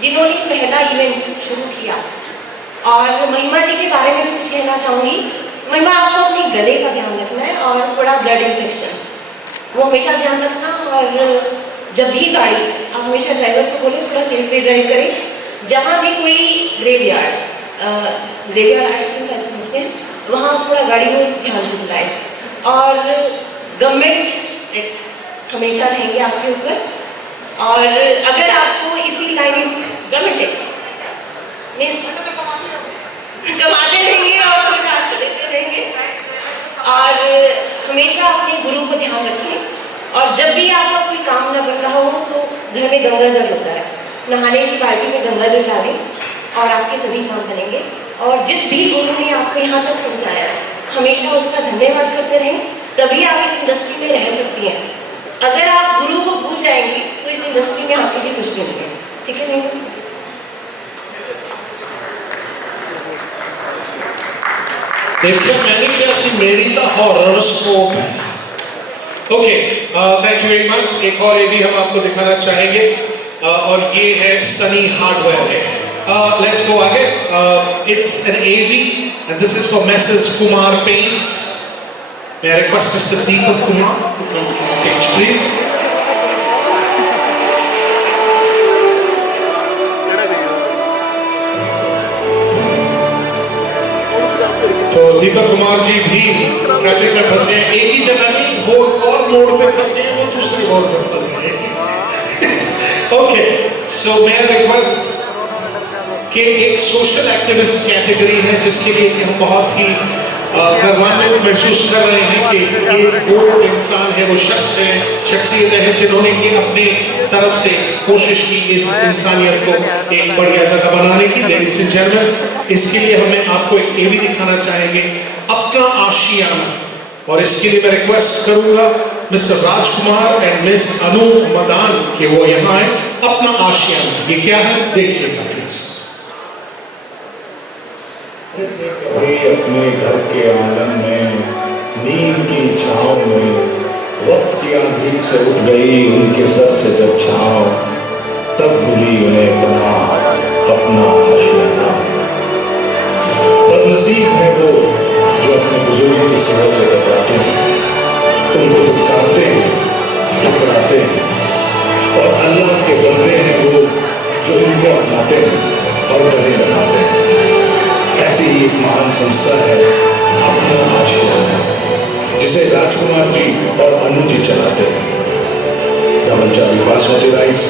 जिन्होंने पहला इवेंट शुरू किया। और महिमा जी के बारे में कुछ कहना चाहूँगी। महिमा, आपको अपने गले का ध्यान रखना है और थोड़ा ब्लड इन्फेक्शन वो हमेशा ध्यान रखना। और जब भी गाड़ी आप हमेशा ड्राइवर को बोले थोड़ा सेफ्ली ड्राइव करें। जहाँ भी कोई ग्रेवयार्ड आई थिंक ऐसे समझते हैं, वहाँ थोड़ा गाड़ी को ध्यान से चलाएं। और गवर्नमेंट टैक्स हमेशा रहेंगे आपके ऊपर। और अगर आपको इसी लाइन गवर्नमेंट टैक्स मिस कमाते रहेंगे और फिर काम करते रहेंगे। और हमेशा अपने गुरु को ध्यान रखें। और जब भी आपका कोई काम ना बन रहा हो तो घर में गंगा जल होता है, नहाने की बाल्टी में गंगा जल डालें और आपके सभी काम बनेंगे। और जिस भी गुरु ने आपको यहाँ तक पहुँचाया हमेशा उसका धन्यवाद करते रहें, तभी आप इस इंडस्ट्री में रह सकती हैं। अगर आप गुरु को भूल जाएंगी तो इस इंडस्ट्री में आपके लिए कुछ भी नहीं है। ठीक है नहीं? देखिए मैंने क्या सी मेरी तो हॉरोस्कोप है। Okay, thank you very much. एक और एवी हम आपको दिखाना चाहेंगे और ये है सनी हार्डवेयर है। लेट्स गो आगे। It's an AV and this is for Mrs. Kumar Paints. May I request Mr. Deepak Kumar to come to the stage, please? तो दीपक कुमार जी भी ट्रैफिक में फंसे हैं। एक ही जगह नहीं, वो और मोड़ पे फंसे हैं, वो दूसरी मोड़ पे फंसे हैं। ओके, सो मैं रिक्वेस्ट कि एक सोशल एक्टिविस्ट कैटेगरी है जिसके लिए कि हम बहुत ही गर्वान्वित महसूस कर रहे हैं कि एक वो इंसान है, वो शख्सियत है जिन्होंने ये अपने तरफ से कोशिश की इस इंसानियत को एक बढ़िया जगह बनाने की। लेडीज एंड जेंटलमैन, इसके लिए हमें आपको एक एवी दिखाना चाहेंगे, अपना आशियाना। और इसके लिए मैं रिक्वेस्ट करूंगा मिस्टर राजकुमार एंड मिस अनु मदान कि वो यहाँ आए। अपना आशियाना ये क्या है देखिएगा प्लीज। कभी अपने घर के आंगन में नीम की छांव में वक्त की आंधी से उठ गई उनके सर से जब छांव, तब मिली उन्हें पनाह अपना आशियाना। बदनसीब है वो जो अपने बुजुर्गों की सेवा से कतराते हैं, उनको दुत्कारते हैं, ठुकराते हैं। और अल्लाह के बंदे हैं वो जो इनको अपनाते हैं और गले बनाते हैं। ऐसी ही एक महान संस्था है अपना आशियाना, जिसे राजकुमार जी और अनु जी चलाते हैं। Double Chabi Basmati rice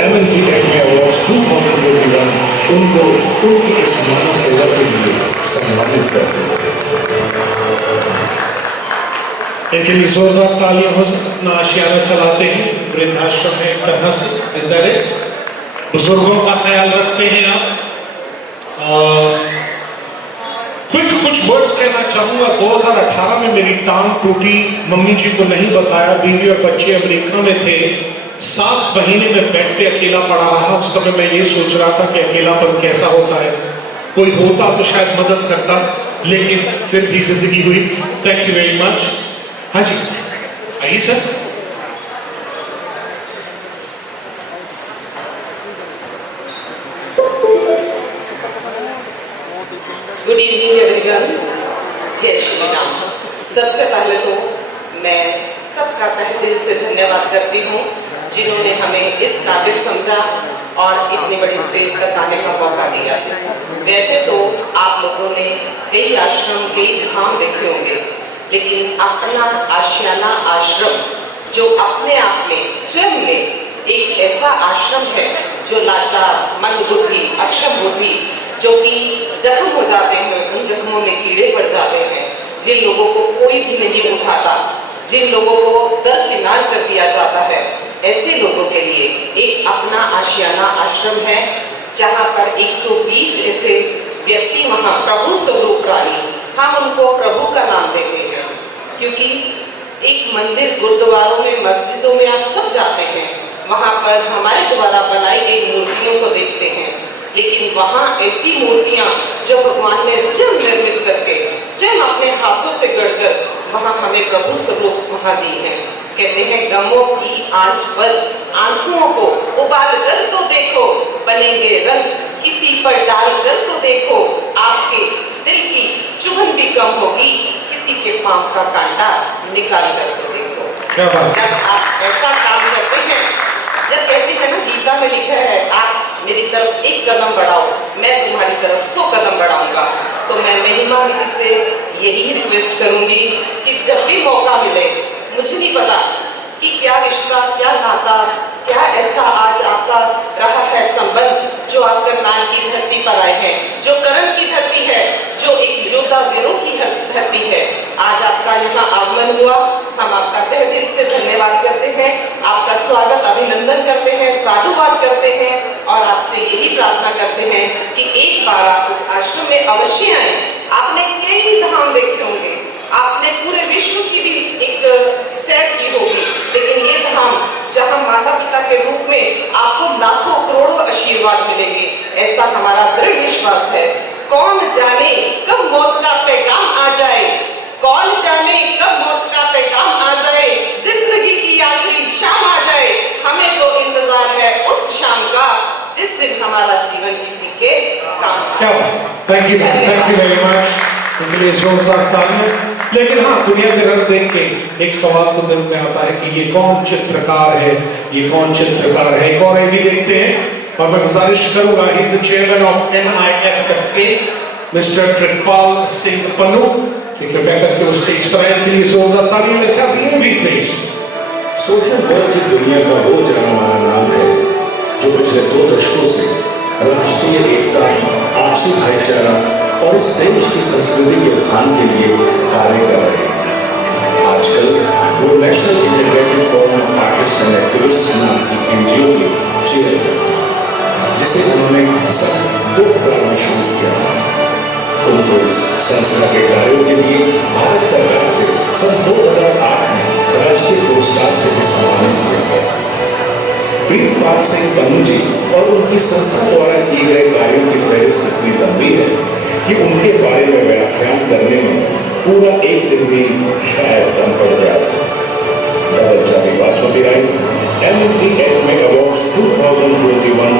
MNT Acme Awards 2021 उनको उनकी इस मानव सेवा के लिए सम्मानित करते हैं। इनके लिए जोरदार तालियां हो जाए। अपना आशियाना चलाते हैं, वृद्धाश्रम है एक तरह से, इस तरह बुजुर्गों का ख्याल रखते हैं आप। कुछ वर्ड्स कहना चाहूंगा। 2018 में मेरी टांग टूटी, मम्मी जी को नहीं बताया, बीवी और बच्चे अमेरिका में थे। 7 महीने में बेड पे अकेला पड़ा रहा। उस समय मैं ये सोच रहा था कि अकेलापन कैसा होता है, कोई होता तो शायद मदद करता, लेकिन फिर भी जिंदगी हुई। Thank you very much. हाँ जी आइए सर। Good evening everyone. जय श्री राम। सबसे पहले तो मैं सबका तहे दिल से धन्यवाद करती हूँ जिन्होंने हमें इस काबिल समझा और इतनी बड़ी स्टेज तक आने का मौका दिया। वैसे तो आप लोगों ने कई आश्रम, कई धाम देखे होंगे, लेकिन अपना आशियाना आश्रम जो अपने आप में स्वयं में एक ऐसा आश्रम है जो लाचार, मंदबुद्धि, अक्षम बुद्धि, जो कि जख्म हो जाते हैं, उन जख्मों में कीड़े पड़ जाते हैं, जिन लोगों को कोई भी नहीं उठाता, जिन लोगों को दरकिनार कर दिया जाता है, ऐसे लोगों के लिए एक अपना आशियाना आश्रम है जहाँ पर 120 ऐसे व्यक्ति वहाँ प्रभु स्वरूप रानी, हम उनको प्रभु का नाम देते हैं क्योंकि एक मंदिर, गुरुद्वारों में, मस्जिदों में आप सब जाते हैं, वहाँ पर हमारे द्वारा बनाई गई मूर्तियों को देखते हैं, लेकिन वहाँ ऐसी मूर्तियाँ जो भगवान ने स्वयं निर्मित करके स्वयं अपने हाथों से गढ़कर वहाँ हमें प्रभु स्वरूप वहाँ दी है। कहते हैं गमों की आंच पर आंसुओं को उबाल कर तो देखो, बनेंगे रंग किसी पर डाल कर तो देखो, आपके दिल की चुभन भी कम होगी, किसी के पांव का कांटा निकाल कर तो देखो। जब आप ऐसा काम करते हैं, जब कहते हैं ना गीता में लिखा है आप मेरी तरफ एक कदम बढ़ाओ, मैं तुम्हारी तरफ 100 कदम बढ़ाऊंगा, तो मैं महिमा दीदी से यही रिक्वेस्ट करूंगी कि जब भी मौका मिले, मुझे नहीं पता कि क्या रिश्ता, क्या नाता, क्या ऐसा आज आपका रहा है संबंध जो आप करनाल की धरती पर आए हैं, जो करण की धरती है, जो एक योद्धा वीरों की धरती है। आज आपका यहाँ आगमन हुआ, हम आपका तहे दिल से धन्यवाद करते हैं, आपका स्वागत अभिनंदन करते हैं, साधुवाद करते हैं और आपसे यही प्रार्थना करते हैं कि एक बार आप उस आश्रम में अवश्य आए। आपने कई धाम देखे होंगे, आपने पूरे विश्व की भी एक सैर की होगी, लेकिन ये धाम जहाँ माता पिता के रूप में आपको लाखों करोड़ों आशीर्वाद मिलेंगे, ऐसा हमारा दृढ़ विश्वास है। कौन जाने कब मौत का पैगाम आ जाए, कौन जाने कब मौत का पैगाम आ जाए, जिंदगी की आखिरी शाम आ जाए, हमें तो इंतजार है उस शाम का जिस दिन हमारा जीवन किसी के काम। क्या बात, थैंक यू वेरी मच। उनके लिए जोरदार तालियां। लेकिन हाँ, दुनिया के रंग देख के एक सवाल तो दिल में आता है कि ये कौन चित्रकार है, ये कौन चित्रकार है। एक और ये भी देखते हैं और मैं गुजारिश करूंगा, he is the chairman of NIFFA Mister Kripal Singh Pannu, कि कृपया करके वो स्टेज पर आए। के लिए जोरदार तालियां। Let's have the AV please. Social work की दुनिया का वो जाना माना नाम है जो पिछले 2 दशकों से राष्ट्रीय एकता, आपसी भाईचारा और इस देश की संस्कृति के उत्थान के लिए कार्य कर रहे हैं। आजकल वो national integrated forum of artist and activist नाम की NGO के चेयरमैन, जिसे उन्होंने सन 2000 में शुरू किया। उनको इस संस्था के कार्यों के लिए भारत सरकार से सन 2008 में राष्ट्रीय पुरस्कार से भी सम्मानित किया गया। प्रीतपाल सिंह पन्नू जी और उनकी संस्था द्वारा किए गए कार्यों की फहरिस्त इतनी लंबी है कि उनके बारे में व्याख्यान करने में पूरा एक दिन भी शायद कम पड़ जाए। Double Chabi Basmati rice MT Acme awards 2021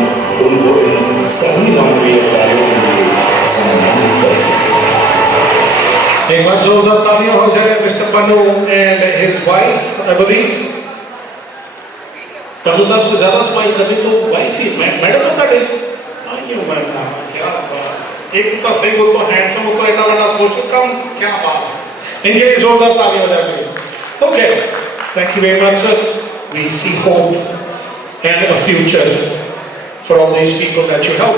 उनको इन सभी मानवीय कार्यों के लिए सम्मानित करेंगे। एक बार जोरदार तालियां हो जाए mister Pannu and his wife, I believe. Pannu साहब से ज्यादा स्माइल करनी तो वाइफ ही, मैडम का डे क्या एक तो सही बोल तो हैंडसम हो तो इतना बड़ा सोचो कम, क्या बात। इनके लिए जोरदार तालियां हो जाए। Okay, thank you very much sir. We see hope and a future for all these people that you help.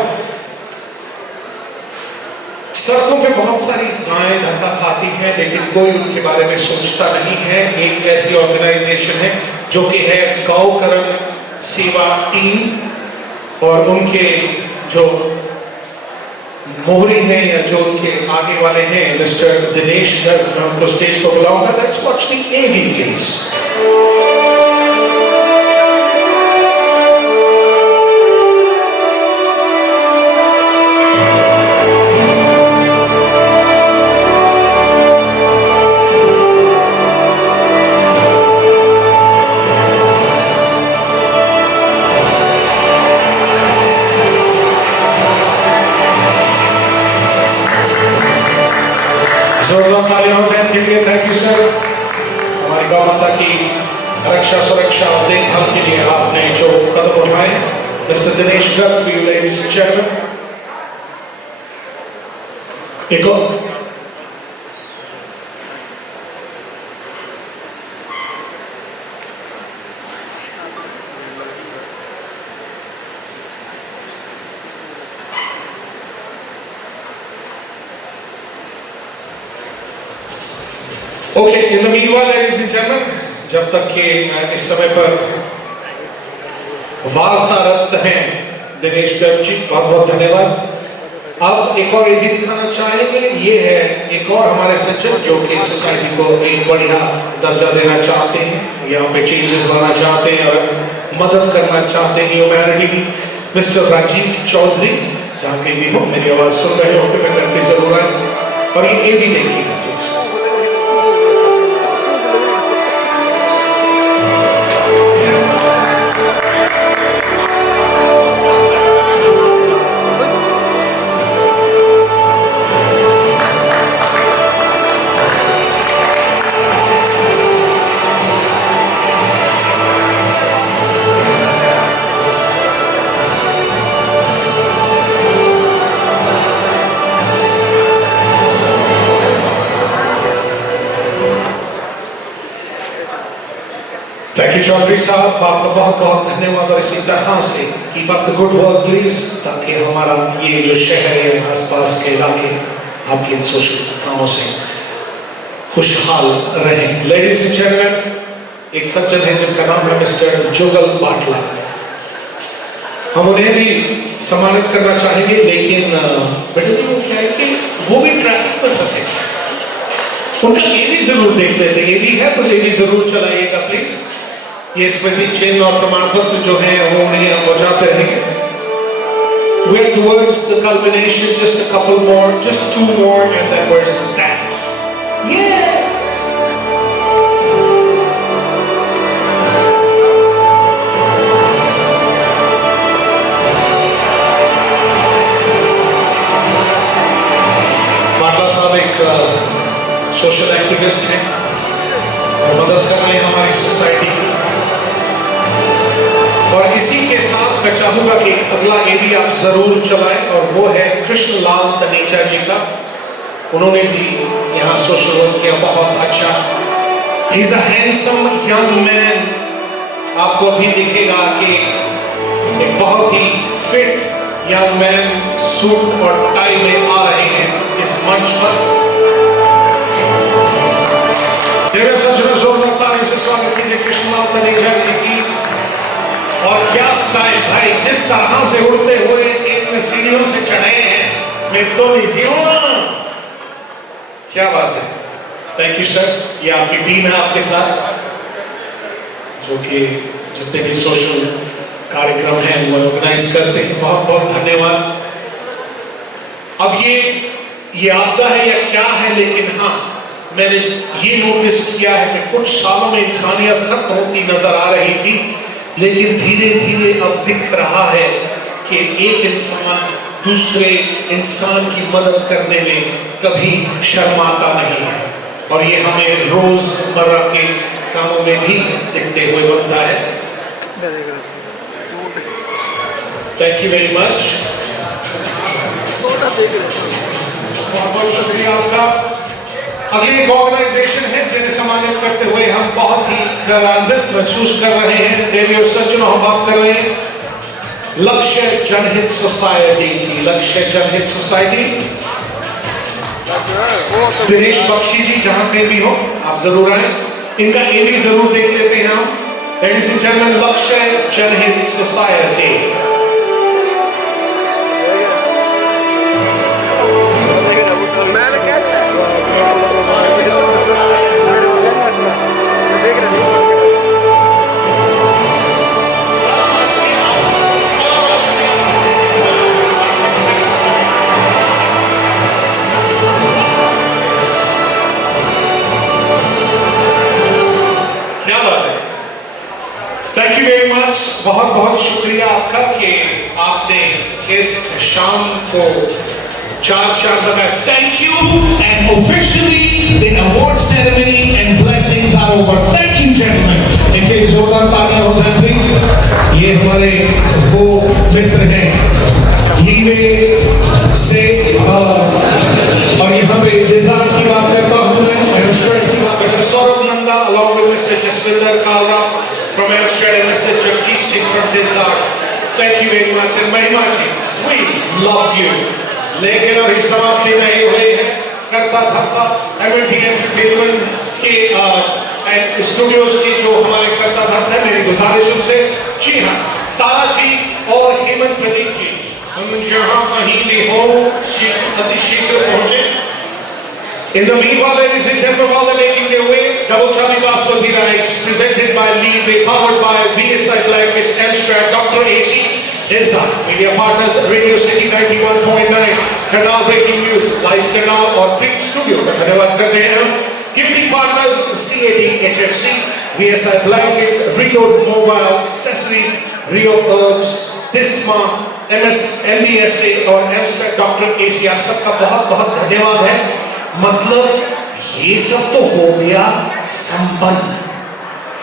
सड़कों पे बहुत सारी गायें धक्का खाती हैं, लेकिन कोई उनके बारे में सोचता नहीं है। एक ऐसी ऑर्गेनाइजेशन है जो कि है गौकरण सेवा टीम, और उनके जो मोहरी हैं या जो उनके आगे वाले हैं मिस्टर दिनेश गर्ग, मैं उनको स्टेज पर बुलाऊंगा। Let's watch the AV please. जोरदार तालियां हो जाए इनके लिए। Thank you sir. हमारी गौ माता की रक्षा, सुरक्षा और देखभाल के लिए आपने जो कदम उठाए, mister Dinesh Garg for you ladies and gentleman. एक और okay, in the meanwhile ladies and gentleman, जब तक कि इस समय पर वार्तारत हैं दिनेश गर्ग जी, बहुत बहुत धन्यवाद। अब एक और एवी दिखाना चाहेंगे, ये है एक और हमारे सचिव जो कि सोसाइटी को एक बढ़िया दर्जा देना चाहते हैं, यहाँ पे चेंजेस लाना चाहते हैं और मदद करना चाहते हैं ह्यूमैनिटी, मिस्टर राजीव चौधरी, जहाँ कहीं भी हो मेरी आवाज़ सुन रहे हो कि मैं करके जरूर आए। और ये भी देखिएगा। थैंक यू चौधरी साहब, आपका बहुत बहुत धन्यवाद। और इसी तरह से keep up the good work please, ताकि हमारा ये जो शहर है आसपास के इलाके आपके इन सोशल कामों से खुशहाल रहे। लेडीज एंड जेंटलमैन, एक सज्जन है जिनका नाम है मिस्टर जुगल बाटला। हम उन्हें भी सम्मानित करना चाहेंगे, लेकिन क्या है कि वो भी ट्रैफिक में फंसे। उनका एवी जरूर देख लेते हैं, एवी है तो एवी जरूर चलाइएगा प्लीज। ये स्मृति चिन्ह और प्रमाण पत्र जो है वो उन्हें हम पहुंचाते रहेंगे। We're towards the culmination, just a couple more, just 2 more, and then we're set. Yeah. बाटला साहब एक सोशल एक्टिविस्ट हैं और मदद कर रहे हैं हमारी सोसाइटी की। और इसी के साथ मैं चाहूंगा कि अगला एवी आप जरूर चलाएं, और वो है कृष्ण लाल तनेजा जी का। उन्होंने भी यहाँ सोशल वर्क किया, बहुत अच्छा। He is a handsome young man. आपको अभी दिखेगा कि एक बहुत ही फिट यंग मैन सूट और टाई में आ रहे हैं इस मंच पर। जोरदार ताली से स्वागत कीजिए कृष्णलाल तनेजा जी की। और क्या स्टाइल भाई, जिस तरह से उड़ते हुए इन सीढ़ियों से चढ़े हैं, मैं तो नहीं सी हूं। क्या बात है, थैंक यू सर। ये आपकी टीम है आपके साथ, जो कि जितने भी सोशल कार्यक्रम हैं वो ऑर्गेनाइज करते हैं। बहुत बहुत धन्यवाद। अब ये आपदा है या क्या है, लेकिन हाँ, मैंने ये नोटिस किया है कि कुछ सालों में इंसानियत खत्म होती नजर आ रही थी, लेकिन धीरे धीरे अब दिख रहा है कि एक इंसान दूसरे इंसान की मदद करने में कभी शर्माता नहीं है, और ये हमें रोजमर्रा के कामों में भी दिखते हुए बनता है। थैंक यू वेरी मच, बहुत बहुत शुक्रिया आपका। अगली एक ऑर्गेनाइजेशन है जिन्हें सम्मानित करते हुए हम बहुत ही गर्वान्वित महसूस कर रहे हैं। देवी और सज्जनों, हम बात कर रहे हैं लक्ष्य जनहित सोसाइटी की। लक्ष्य जनहित सोसाइटी, दिनेश बख्शी जी जहां कहीं भी हो आप जरूर आए, इनका एवी जरूर देख लेते हैं हम। लेडीज एंड जेंटलमैन, लक्ष्य जनहित society. Thank you very much, बहुत बहुत शुक्रिया आपका कि आपने इस शाम को 4 लगाया। Thank you, and officially the award ceremony and blessings are over. Thank you gentleman, एक जोरदार तालियां हो जाए प्लीज। ये हमारे वो मित्र हैं लीवे से, और यहाँ पे डिजाइन की बात करता हूँ मैं, mister Saurabh Nanda along with mister Jaswinder Kalra from Amsterdam and Mr. Jagjeet Singh from Dizar. Thank you very much. And महिमा जी, we love you. लेकिन और इस समाप्ति नहीं हुई है, करता धरता एमएटी एंटरटेनमेंट के स्टूडियोज की जो हमारे करता धरता है, मेरी गुजारिश उनसे, जी हाँ, तारा जी और हेमंत प्रदीप जी, हम जहाँ कहीं भी हो अति शीघ्र पहुँचे। In the meanwhile, ladies and gentlemen, while they're making their way, Double Chubby Basmati Rice, presented by Leeway, powered by VSI Blankets, Amstrad, Dr. AC, Desa, media partners, Radio City 91.9, Karnal Breaking News, Live Karnal और Print Studio का धन्यवाद करते हैं हम. Gifting partners, CAD, HFC, VSI Blankets, Reload Mobile Accessories, Rio Herbs, Disma, MBSA और Amstrad, Dr. AC, आप सबका बहुत बहुत धन्यवाद है. मतलब ये सब तो हो गया संपन्न.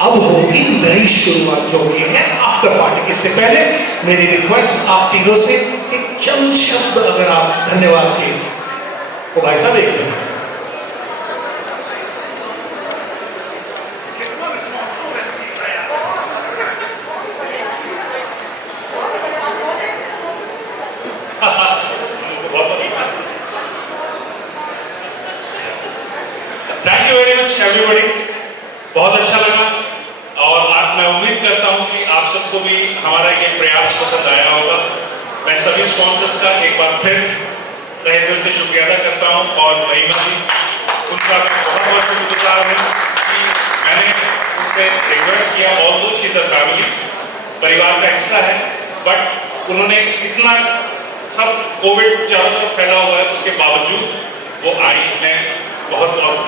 अब होगी नई शुरुआत जो हुई है आफ्टर पार्टी. इससे पहले मेरी रिक्वेस्ट आप तीनों से एक चंद शब्द अगर आप धन्यवाद के वो भाई साहब एक minute. Thank you very much everybody. बहुत अच्छा लगा और आज मैं उम्मीद करता हूं कि आप सबको भी हमारा ये प्रयास पसंद आया होगा. मैं सभी स्पॉन्सर्स का एक बार फिर तहे दिल से शुक्रिया अदा करता हूं और महिमा जी उनका बहुत बहुत शुक्रगुजार हूं कि मैंने उनसे रिक्वेस्ट किया. Although she is a family, परिवार का हिस्सा है, बट उन्होंने इतना सब कोविड चारों तरफ फैला हुआ है उसके बावजूद वो आई. मैं बहुत बहुत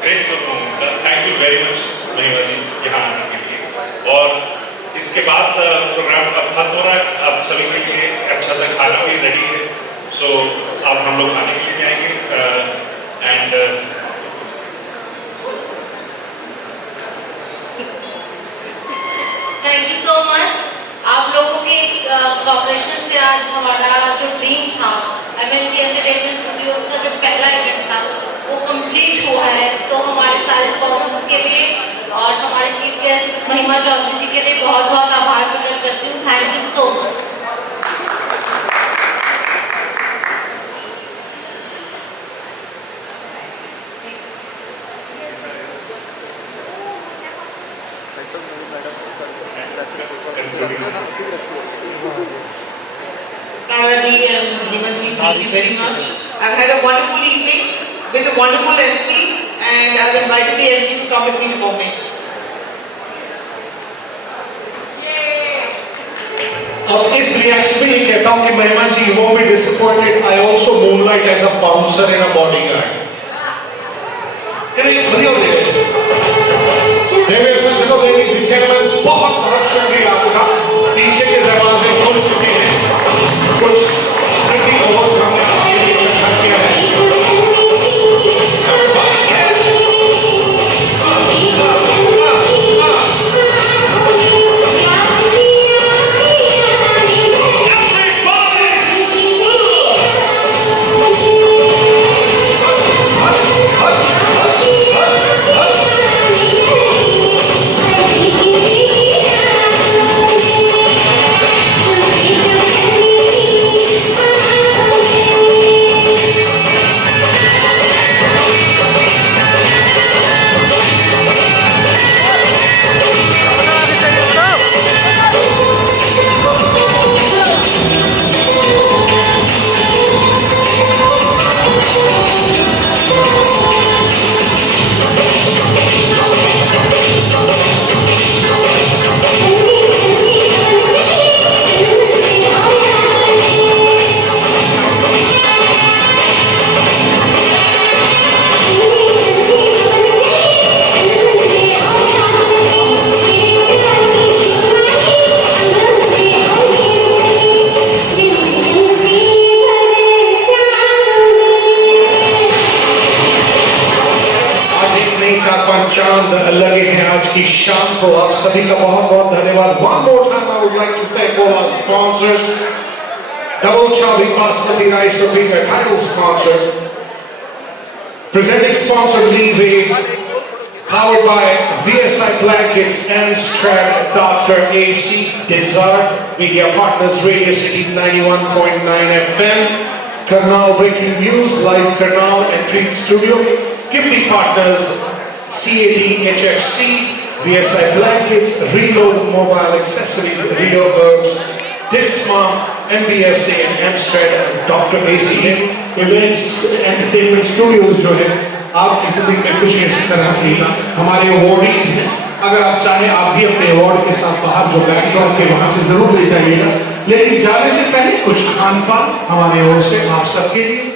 ग्रेटफुल हूँ उनका. थैंक यू वेरी मच महिमा जी यहाँ आने के लिए. और इसके बाद प्रोग्राम अब खत्म हो रहा है. अब सभी के लिए अच्छा सा खाना भी रेडी है. सो अब हम लोग खाने के लिए जाएंगे and thank you so much. आप लोगों के कॉपरेशन से आज हमारा जो ड्रीम था MNT एंटरटेनमेंट स्टूडियोज का जो पहला इवेंट था वो कंप्लीट हुआ है. तो हमारे सारे स्पॉन्सर्स के लिए और हमारे चीफ गेस्ट महिमा चौधरी जी के लिए बहुत बहुत आभार प्रकट करती हूँ. Thank you so much. Taraji and Himaji, thank you very much. I've had a wonderful evening with a wonderful MC and I've invited the MC to come with me to Bombay. अब इस reaction में ये कहता हूँ कि महिमा जी you won't be disappointed. I also moonlight as a bouncer in a bodyguard. Ladies and gentlemen, बहुत बहुत शुक्रिया आपका. पीछे के दरवाजे खुल चुके हैं. कुछ स्मृति अवार्ड हमने आपके लिए इकट्ठा किया है. चांद लगे हैं आज की शाम को. आप सभी का बहुत बहुत धन्यवाद. One more time I would like to thank all our sponsors. Double Chubby Basmati Rice for being a title sponsor. Presenting sponsor Leeway, powered by VSI Blankets, Amstrad, Dr. AC, Desert, media partners Radio City 91.9 FM, Karnal Breaking News, Live Karnal and Print Studio. Gifting partners CAD, HFC, VSI Blankets, Reload Mobile Accessories, Rio Herbs, Disma, MBSA and Amstrad and Dr. AC Events Entertainment Studios जो है आपकी जिंदगी में कुछ इसी तरह से हमारे अवॉर्डीज हैं, अगर आप चाहें आप भी अपने अवार्ड के साथ बाहर जो बैकग्राउंड के वहां से जरूर ले जाइएगा, लेकिन जाने से पहले कुछ खान पान हमारे ओर से आप सबके लिए।